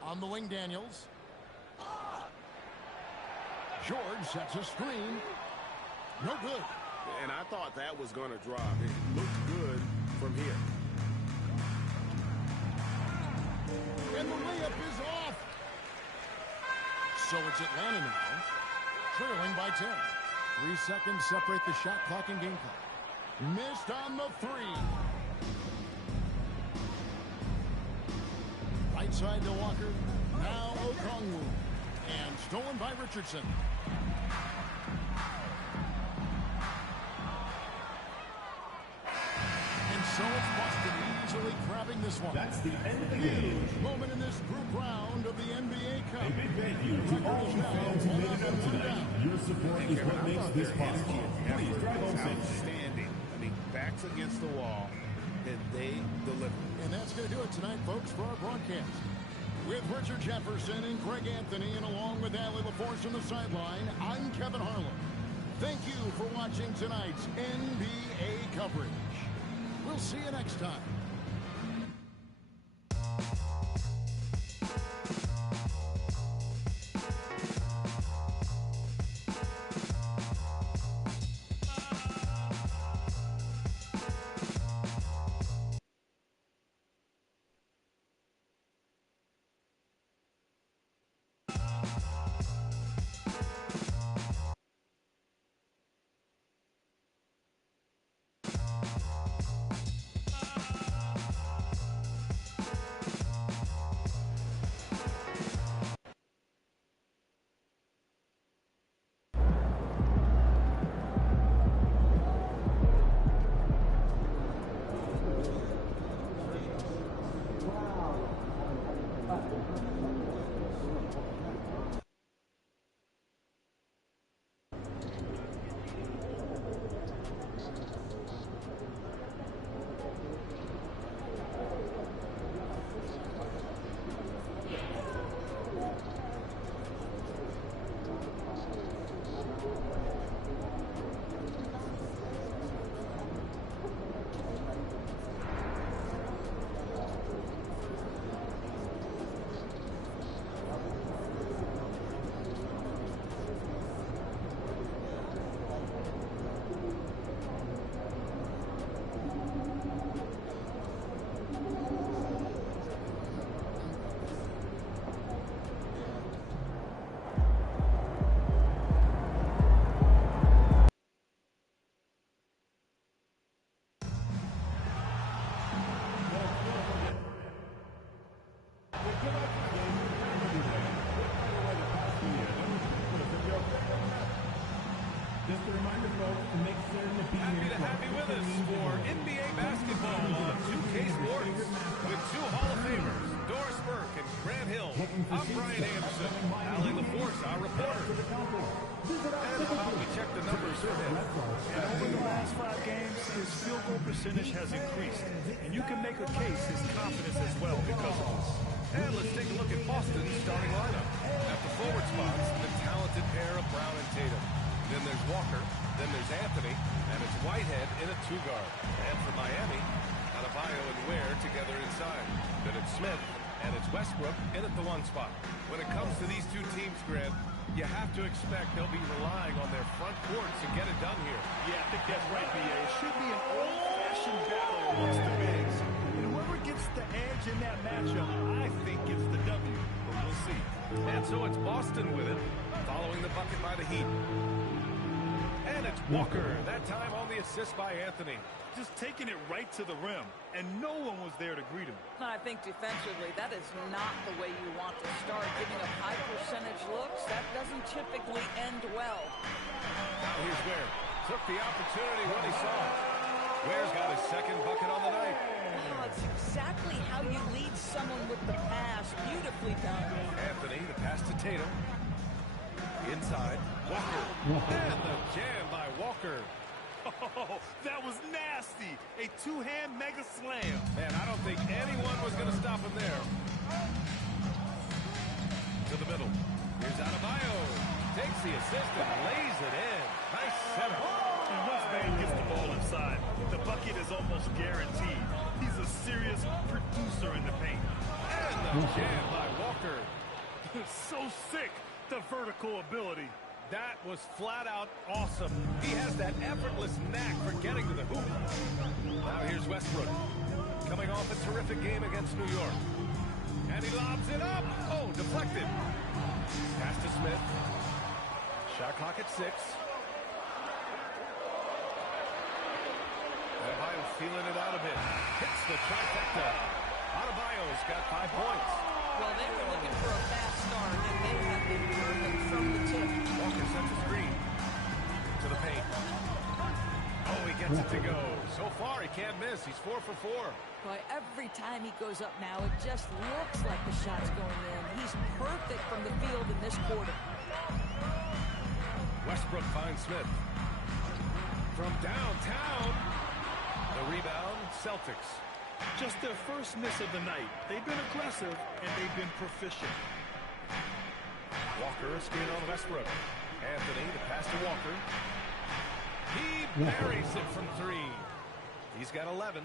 On the wing, Daniels. George sets a screen. No good. And I thought that was going to drop. It looked good from here. And the layup is off. So it's Atlanta now, trailing by 10. 3 seconds separate the shot clock and game clock. Missed on the 3. Right side to Walker. Now Okongwu. And stolen by Richardson. And so it's Boston easily grabbing this one. That's the end of the game. Huge moment in this group round of the NBA Cup. A big thank you to all you fans who made it up tonight. Your support is what makes this possible. Please drive home safe. Outstanding. I mean, backs against the wall, and they deliver. And that's going to do it tonight, folks, for our broadcast. With Richard Jefferson and Greg Anthony, and along with Allie LaForce on the sideline, I'm Kevin Harlan. Thank you for watching tonight's NBA coverage. We'll see you next time. Happy to have you with us for NBA basketball on 2K Sports. I'm Brian Anderson, Allie LaForce, our reporter. And how about we check the numbers for him? And over the last 5 games, his field goal percentage has increased. And you can make a case his confidence as well because of this. And let's take a look at Boston's starting lineup. At the forward spots, the talented pair of Brown and Tatum. Then there's Walker, then there's Anthony, and it's Whitehead in a 2-guard. And for Miami, Adebayo and Ware together inside. Then it's Smith, and it's Westbrook in at the 1 spot. When it comes to these two teams, Grant, you have to expect they'll be relying on their front court to get it done here. Yeah, I think that's right, B.A. It should be an old-fashioned battle amongst the bigs. And whoever gets the edge in that matchup, I think gets the W. But we'll see. And so it's Boston with it, following the bucket by the Heat. And it's Walker, that time on the assist by Anthony. Just taking it right to the rim, and no one was there to greet him. I think defensively, that is not the way you want to start. Giving up high percentage looks, that doesn't typically end well. Now here's Ware. Took the opportunity when he saw it. Ware's got his second bucket on the night. Oh, it's exactly how you lead someone with the pass. Beautifully done. Anthony, the pass to Tatum. Inside, Walker. And the jam by Walker. Oh, that was nasty. A 2-hand mega slam. Man, I don't think anyone was going to stop him there. To the middle. Here's Adebayo. Takes the assist and lays it in. Nice setup. And once Bane gets the ball inside, the bucket is almost guaranteed. He's a serious producer in the paint. And the jam by Walker. So sick, the vertical ability. That was flat out awesome. He has that effortless knack for getting to the hoop. Now here's Westbrook. Coming off a terrific game against New York. And he lobs it up. Oh, deflected. Pass to Smith. Shot clock at 6. Adebayo feeling it out a bit. Hits the trifecta. Adebayo's got 5 points. Well, they were looking for a fast start, and they have been perfect from the tip. Walker sets a screen to the paint. Oh, he gets it to go. So far, he can't miss. He's 4 for 4. Boy, every time he goes up now, it just looks like the shot's going in. He's perfect from the field in this quarter. Westbrook finds Smith. From downtown. The rebound, Celtics. Just their first miss of the night. They've been aggressive, and they've been proficient. Walker, a screen on Westbrook. Anthony, the pass to Walker. He buries it from 3. He's got 11.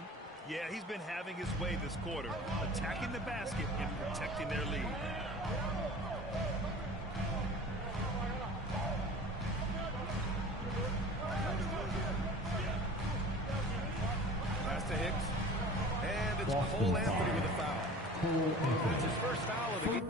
Yeah, he's been having his way this quarter, attacking the basket and protecting their lead. Pass to Hicks. And it's Cole Anthony with a foul. That's his first foul of the game.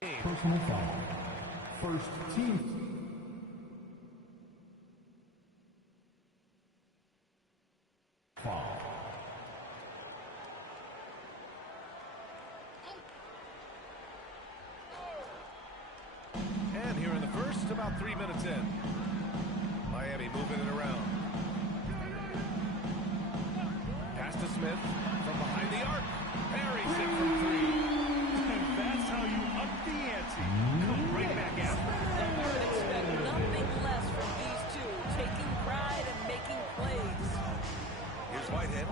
Personal foul. First team. Foul. And here in the first, about 3 minutes in. Miami moving it around. Pass to Smith from behind the arc. Parries it from 3. And that's how you up the ante. Come right back after. And we would expect nothing less from these two, taking pride and making plays. Here's Whitehead.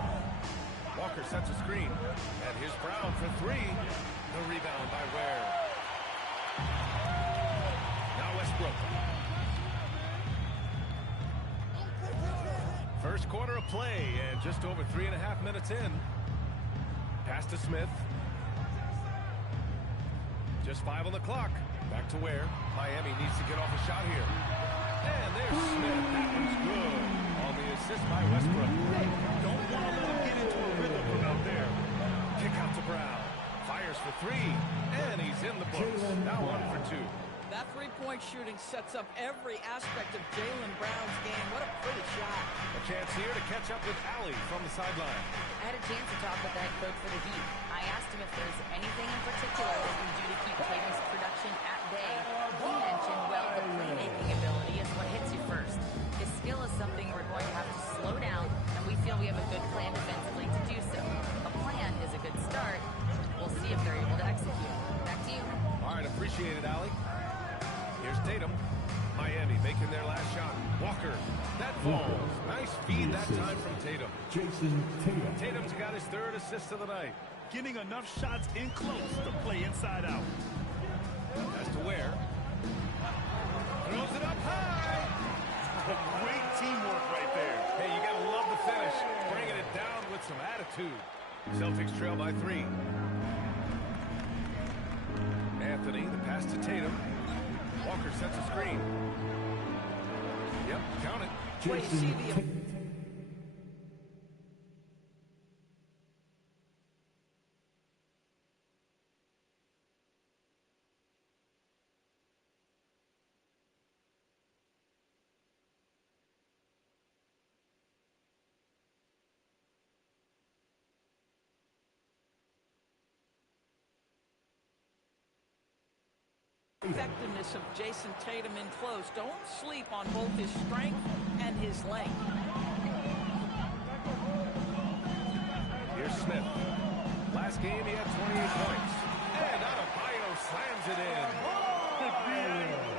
Walker sets a screen. And here's Brown for 3. The rebound by Ware. Now Westbrook. First quarter of play and just over 3.5 minutes in. Pass to Smith. Just 5 on the clock. Back to Ware. Miami needs to get off a shot here. And there's Smith. That one's good. On the assist by Westbrook. Don't want to let him get into a rhythm from out there. Kick out to Brown. Fires for 3. And he's in the books. Now 1 for 2. That three-point shooting sets up every aspect of Jaylen Brown's game. What a pretty shot. A chance here to catch up with Allie from the sideline. I had a chance to talk with the head coach for the Heat. I asked him if there's anything in particular that we do to keep Tatum's production at bay. He mentioned, well, the playmaking ability is what hits you first. His skill is something we're going to have to slow down, and we feel we have a good plan defensively to do so. A plan is a good start. We'll see if they're able to execute. Back to you. All right, appreciate it, Allie. Here's Tatum. Miami making their last shot. Walker. That falls. Nice feed that time from Tatum. Jason Tatum. Tatum's got his 3rd assist of the night. Getting enough shots in close to play inside out. That's to Ware. Throws it up high. Great teamwork right there. Hey, you got to love the finish. Bringing it down with some attitude. Celtics trail by 3. Anthony, the pass to Tatum. Walker sets a screen. Yep, count it. Jason Tatum. Effectiveness of Jason Tatum in close. Don't sleep on both his strength and his length. Here's Smith. Last game he had 28 points. And Adebayo slams it in.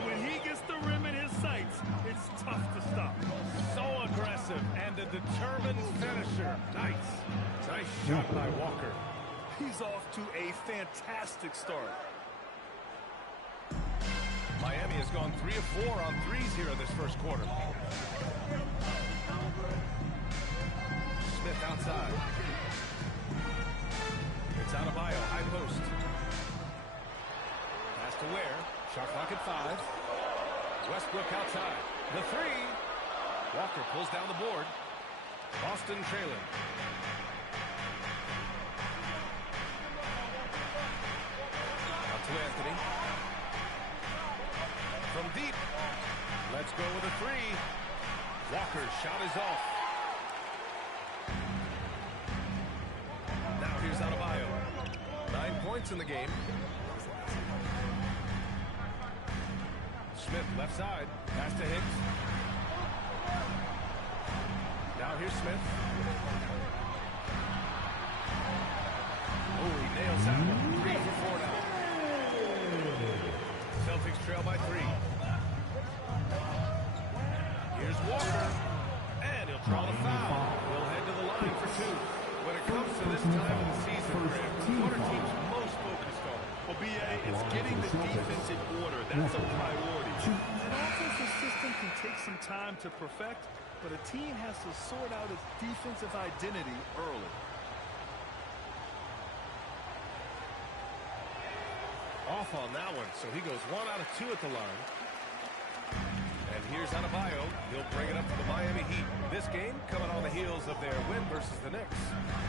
When he gets the rim in his sights, it's tough to stop. So aggressive and a determined finisher. Nice. Nice shot by Walker. He's off to a fantastic start. Miami has gone 3 of 4 on threes here in this first quarter. Smith outside. It's Adebayo, high post. Pass to Ware. Shot clock at 5. Westbrook outside. The 3. Walker pulls down the board. Boston trailing. Out to Anthony. From deep. Let's go with a 3. Walker's shot is off. Now here's Adebayo. 9 points in the game. Smith left side. Pass to Hicks. Now here's Smith. Oh, he nails that one. 3 for 4 now. Celtics trail by 3. Here's Walker. And he'll draw the foul. He'll head to the line for 2. When it comes to this time of the season, what are teams most focused on? Well, B.A., it's getting the defense in order. That's a priority. An offensive system can take some time to perfect, but a team has to sort out its defensive identity early. Off on that one, so he goes 1 out of 2 at the line. And here's Adebayo. He'll bring it up to the Miami Heat. This game coming on the heels of their win versus the Knicks.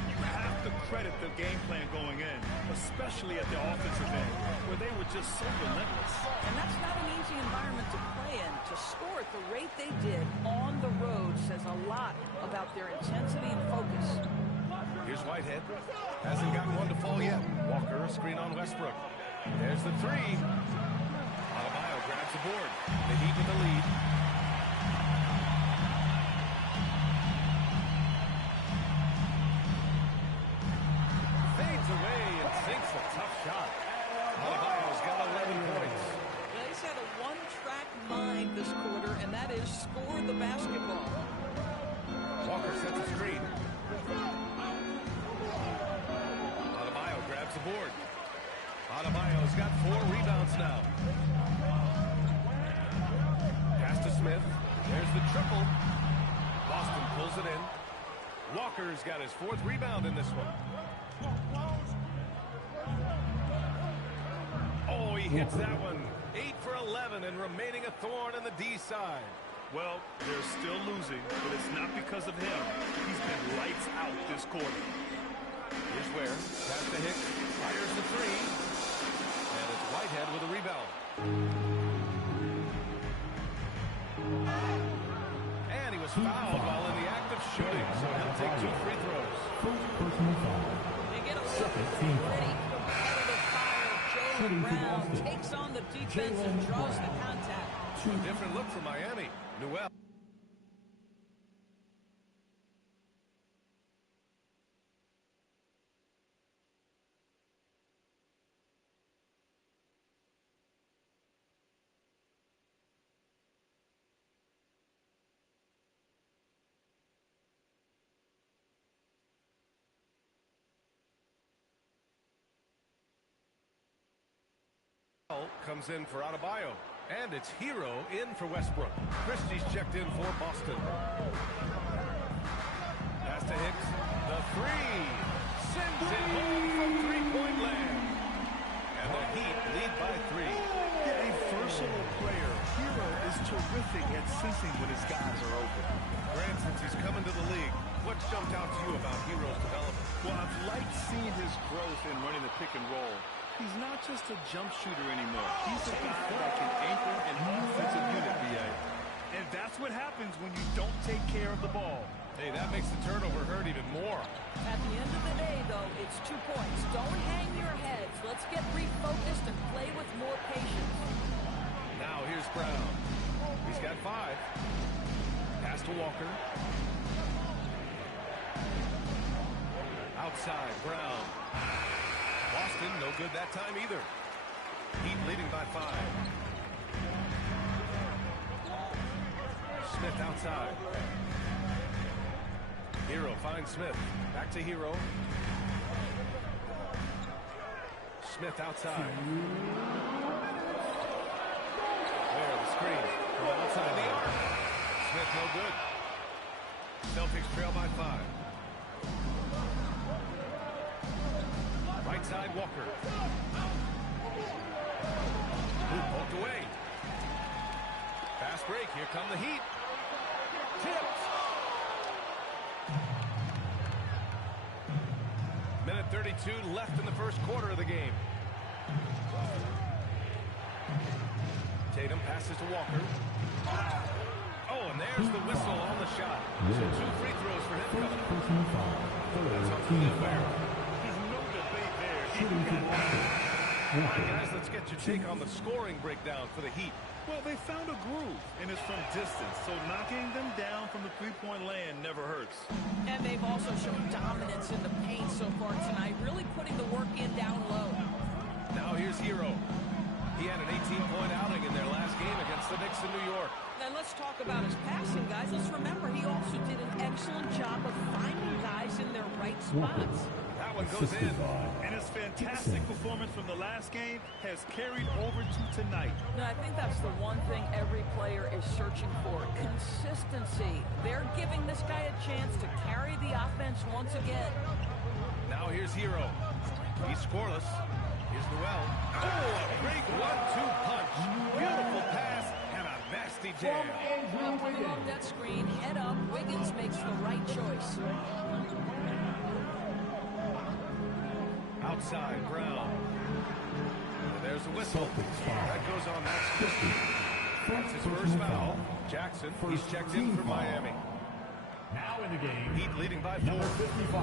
You have to credit the game plan going in. especially at the offensive end, where they were just so relentless. And that's not an easy environment to play in. To score at the rate they did on the road says a lot about their intensity and focus. Here's Whitehead. Hasn't gotten one to fall yet. Walker, a screen on Westbrook. There's the three. Adebayo grabs the board. The Heat with the lead. Fades away and sinks a tough shot. Adebayo's got 11 points. Well, he's had a one-track mind this quarter, and that is score the basketball. Walker sets a screen. Adebayo grabs the board. Adebayo's got 4 rebounds now. Pass to Smith. There's the triple. Boston pulls it in. Walker's got his 4th rebound in this one. Oh, he hits that one. 8 for 11 and remaining a thorn in the D side. Well, they're still losing, but it's not because of him. He's been lights out this quarter. Here's Ware. Pass to Hicks. Fires the 3. And it's Whitehead with a rebound. And he was fouled while in the act of shooting, so he'll take 2 free throws. First personal foul. They get a Second team pretty foul. competitive fire. Jaylen Brown takes on the defense and draws the contact. A different look for Miami. Newell. Comes in for Adebayo. And it's Hero in for Westbrook. Christie's checked in for Boston. Pass to Hicks. The 3. Sends it home from three-point land. And the Heat lead by 3. Yeah, a versatile player. Hero is terrific at sensing when his guys are open. Grant, since he's coming to the league, what's jumped out to you about Hero's development? Well, I've liked seeing his growth in running the pick and roll. He's not just a jump shooter anymore. He's a guy that can anchor an offensive unit, B.A. And that's what happens when you don't take care of the ball. Hey, that makes the turnover hurt even more. At the end of the day, though, it's 2 points. Don't hang your heads. Let's get refocused and play with more patience. Now here's Brown. He's got 5. Pass to Walker. Outside, Brown. Boston, no good that time either. Heat leading by 5. Smith outside. Hero finds Smith. Back to Hero. Smith outside. There, the screen. From outside the arc. Smith no good. Celtics trail by 5. Right side, Walker. Poked away. Fast break. Here come the Heat. Tipped. Minute 32 left in the first quarter of the game. Tatum passes to Walker. Oh, and there's the whistle on the shot. So 2 free throws for him coming up. Personal foul. That's Third on team Khalil foul. Ware. There's no debate there. Shooting to Walker. All right, guys, let's get your take on the scoring breakdown for the Heat. Well, they found a groove, and it's from distance, so knocking them down from the three-point land never hurts. And they've also shown dominance in the paint so far tonight, really putting the work in down low. Now here's Hero. He had an 18-point outing in their last game against the Knicks in New York. And let's talk about his passing, guys. Let's remember he also did an excellent job of finding guys in their right spots. That one goes in. And his fantastic performance from the last game has carried over to tonight. No, I think that's the one thing every player is searching for, consistency. They're giving this guy a chance to carry the offense once again. Now here's Hero. He's scoreless. Here's Newell. Oh, a great 1-2 punch. Beautiful pass and a nasty jam. Well, coming off that screen, head up, Wiggins makes the right choice. Outside, Brown. And there's the whistle. That goes on Max Christie. That's his first foul. Jackson, he's checked in for Miami. Now in the game, Heat leading by 4. number 55,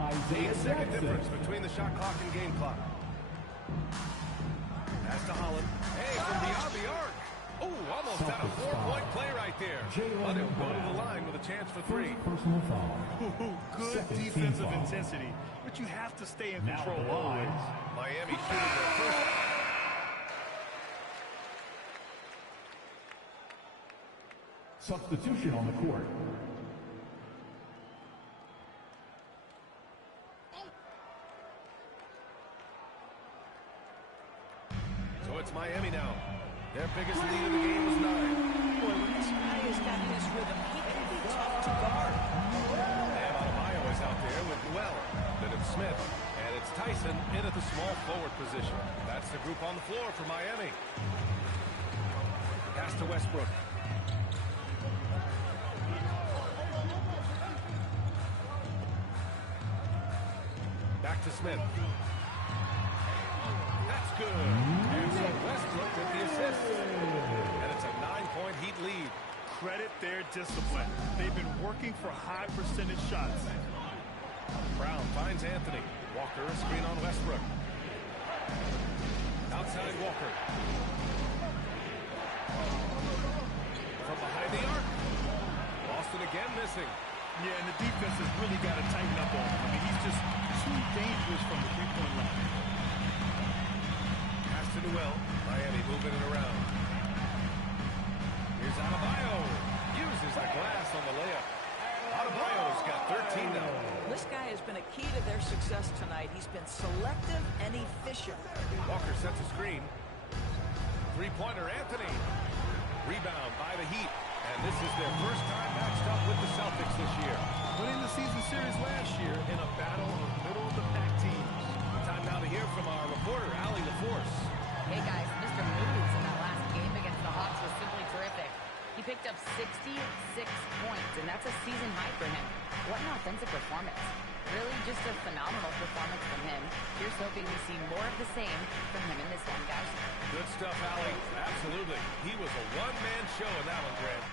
Isaiah 8-second Jackson. difference between the shot clock and game clock. Pass to Holland. Hey, from beyond the arc. Oh, almost had a 4-point play right there. But he'll go to the line with a chance for 3. Personal foul. Good Second team defensive foul. intensity, but you have to stay in Now control the line. always. Miami shooting their first. Substitution on the court. So it's Miami now. Their biggest lead of the game was 9. Boy, when this guy has got his rhythm, he can be tough to guard. And Adebayo is out there with Noel. Then it's Smith. And it's Tyson in at the small forward position. That's the group on the floor for Miami. Pass to Westbrook. Back to Smith. That's good. And so Westbrook with the assist. And it's a 9-point Heat lead. Credit their discipline. They've been working for high percentage shots. Brown finds Anthony. Walker, a screen on Westbrook. Outside Walker. From behind the arc. Boston again missing. Yeah, and the defense has really got to tighten up on him. I mean, he's just too dangerous from the three-point line. Pass to Noel. Miami moving it around. Here's Adebayo. Uses the glass on the layup. Adebayo's got 13 now. This guy has been a key to their success tonight. He's been selective and efficient. Walker sets a screen. Three-pointer, Anthony. Rebound by the Heat. And this is their first time matched up with the Celtics this year. Winning the season series last year in a battle of middle-of-the-pack teams. Time now to hear from our reporter, Allie LaForce. Hey guys, Mr. Moves in that last game against the Hawks was simply terrific. He picked up 66 points, and that's a season high for him. What an offensive performance. Really just a phenomenal performance from him. Here's hoping we see more of the same from him in this one, guys. Good stuff, Allie. Absolutely. He was a one-man show in that one, Grant.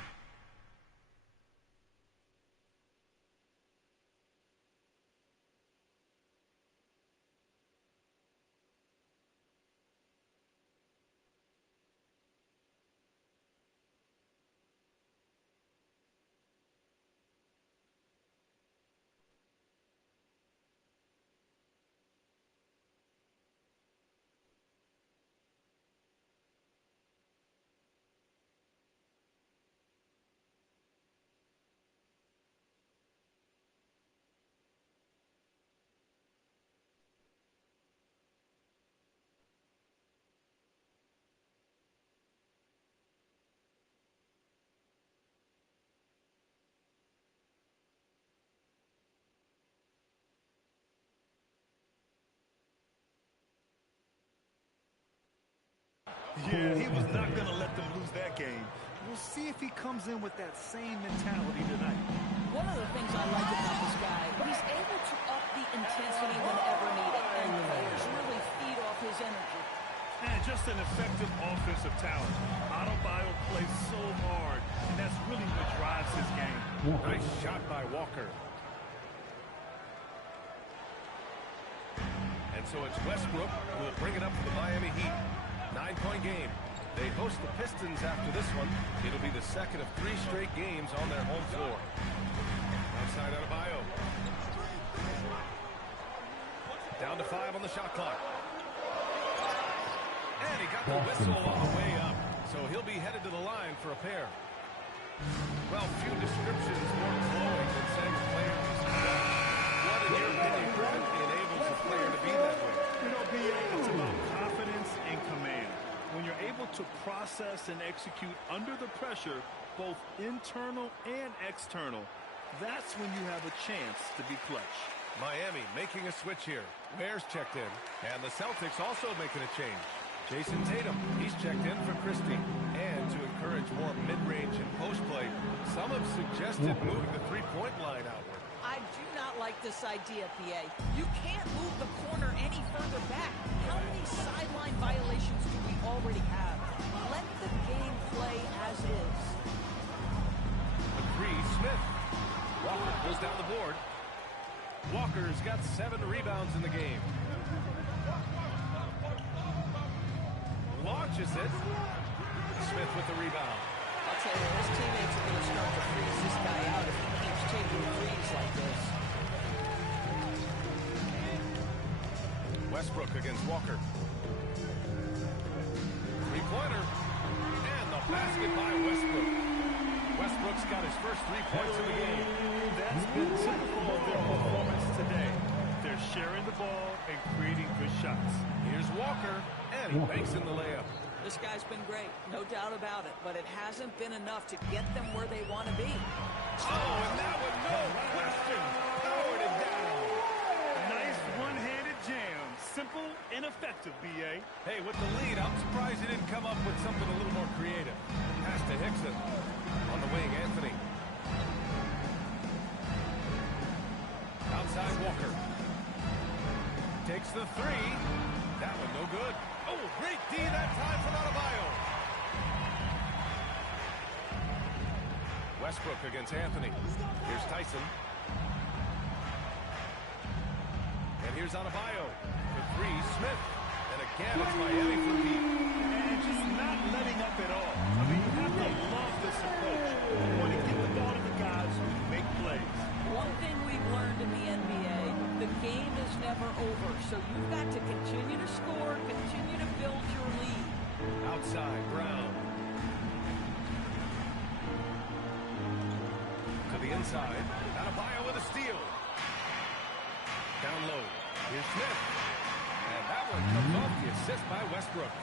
Yeah, he was not going to let them lose that game. We'll see if he comes in with that same mentality tonight. One of the things I like about this guy, he's able to up the intensity whenever needed, and players really feed off his energy. And just an effective offensive talent. Adebayo plays so hard, and that's really what drives his game. Nice shot by Walker. And so it's Westbrook who will bring it up for the Miami Heat. 9-point game. They host the Pistons after this one. It'll be the second of 3 straight games on their home floor. Outside Adebayo. Down to 5 on the shot clock. And he got the whistle on the way up. So he'll be headed to the line for a pair. Well, few descriptions more glowing than saying the player is done. What, in your opinion, Grant, enables a player to be that way? You know, BA, it's about confidence and command. When you're able to process and execute under the pressure, both internal and external, that's when you have a chance to be clutch. Miami making a switch here. Ware's checked in. And the Celtics also making a change. Jason Tatum, he's checked in for Christie. And to encourage more mid-range and post play, some have suggested moving the three-point line outward. I do not like this idea, PA. You can't move the corner any further back. How many sideline violations do we already have? Let the game play as is. A three, Smith. Walker goes down the board. Walker's got 7 rebounds in the game. Launches it. Smith with the rebound. I'll tell you, his teammates are going to start to freeze this guy out if he keeps taking threes like this. Westbrook against Walker. Three-pointer. And the basket by Westbrook. Westbrook's got his first 3 points of the game. That's been typical of their performance today. They're sharing the ball and creating good shots. Here's Walker, and he banks in the layup. This guy's been great, no doubt about it, but it hasn't been enough to get them where they want to be. Oh, and that one, no question, powered it down. Nice one-handed jam. Simple and effective, B.A. Hey, with the lead, I'm surprised he didn't come up with something a little more creative. Pass to Hickson. On the wing, Anthony. Outside Walker. Takes the three. That one no good. Oh, great D that time from Adebayo. Westbrook against Anthony. Here's Tyson. And here's Adebayo. The three, Smith. And again, it's Miami for deep. And just not letting up at all. I mean, you have to love this approach. You want to get the ball to the guys who make plays. One thing we've learned in the NBA, the game is never over. So you've got to continue to score, continue to build your lead. Outside, Brown. To the inside. Adebayo with a steal. Down low. Here's Smith. And that one comes off the assist by Westbrook.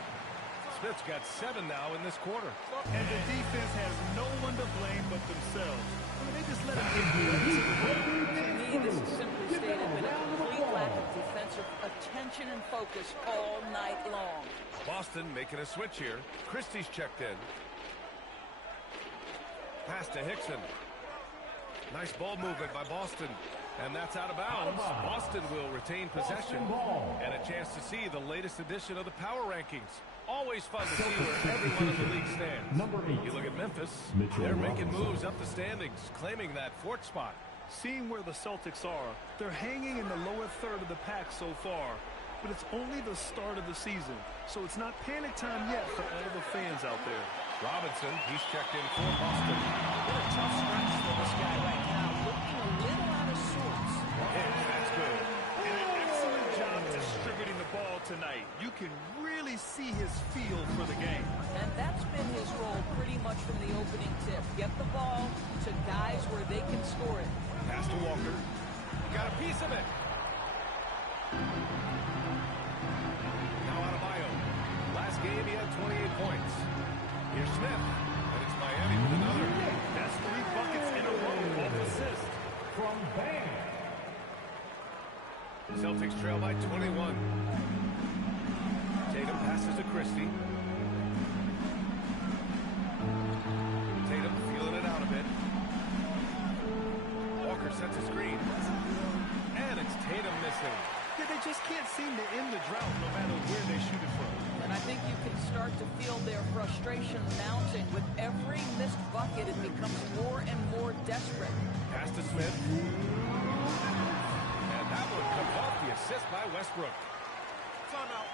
Smith's got 7 now in this quarter. And the defense has no one to blame but themselves. I mean, they just let him get to the rim. To me, this is simply stated been a complete lack of defensive attention and focus all night long. Boston making a switch here. Christie's checked in. Pass to Hickson. Nice ball movement by Boston. And that's out of bounds. Boston will retain possession. And a chance to see the latest edition of the power rankings. Always fun to see where everyone in the league stands. Number 8. You look at Memphis. They're making moves up the standings, claiming that 4th spot. Seeing where the Celtics are, they're hanging in the lower third of the pack so far. But it's only the start of the season, so it's not panic time yet for all the fans out there. Robinson, he's checked in for Boston. What a tough stretch for this guy right now. Looking a little out of sorts. That's good. And an excellent job distributing the ball tonight. You can really see his feel for the game. And that's been his role pretty much from the opening tip. Get the ball to guys where they can score it. Pass to Walker. Got a piece of it. Now Adebayo. Last game he had 28 points. Here's Smith. And it's Miami with another. That's 3 buckets in a row off assist. From Bam. Celtics trail by 21. Tatum passes to Christie. Tatum feeling it out a bit. Walker sets a screen. And it's Tatum missing. Yeah, they just can't seem to end the drought no matter where they shoot it from. And I think you can start to feel their frustration mounting. With every missed bucket, it becomes more and more desperate. Pass to Smith. And that one comes off the assist by Westbrook.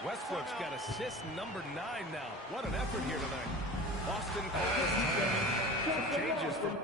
Westbrook's got assist number 9 now. What an effort here tonight. Boston calls changes from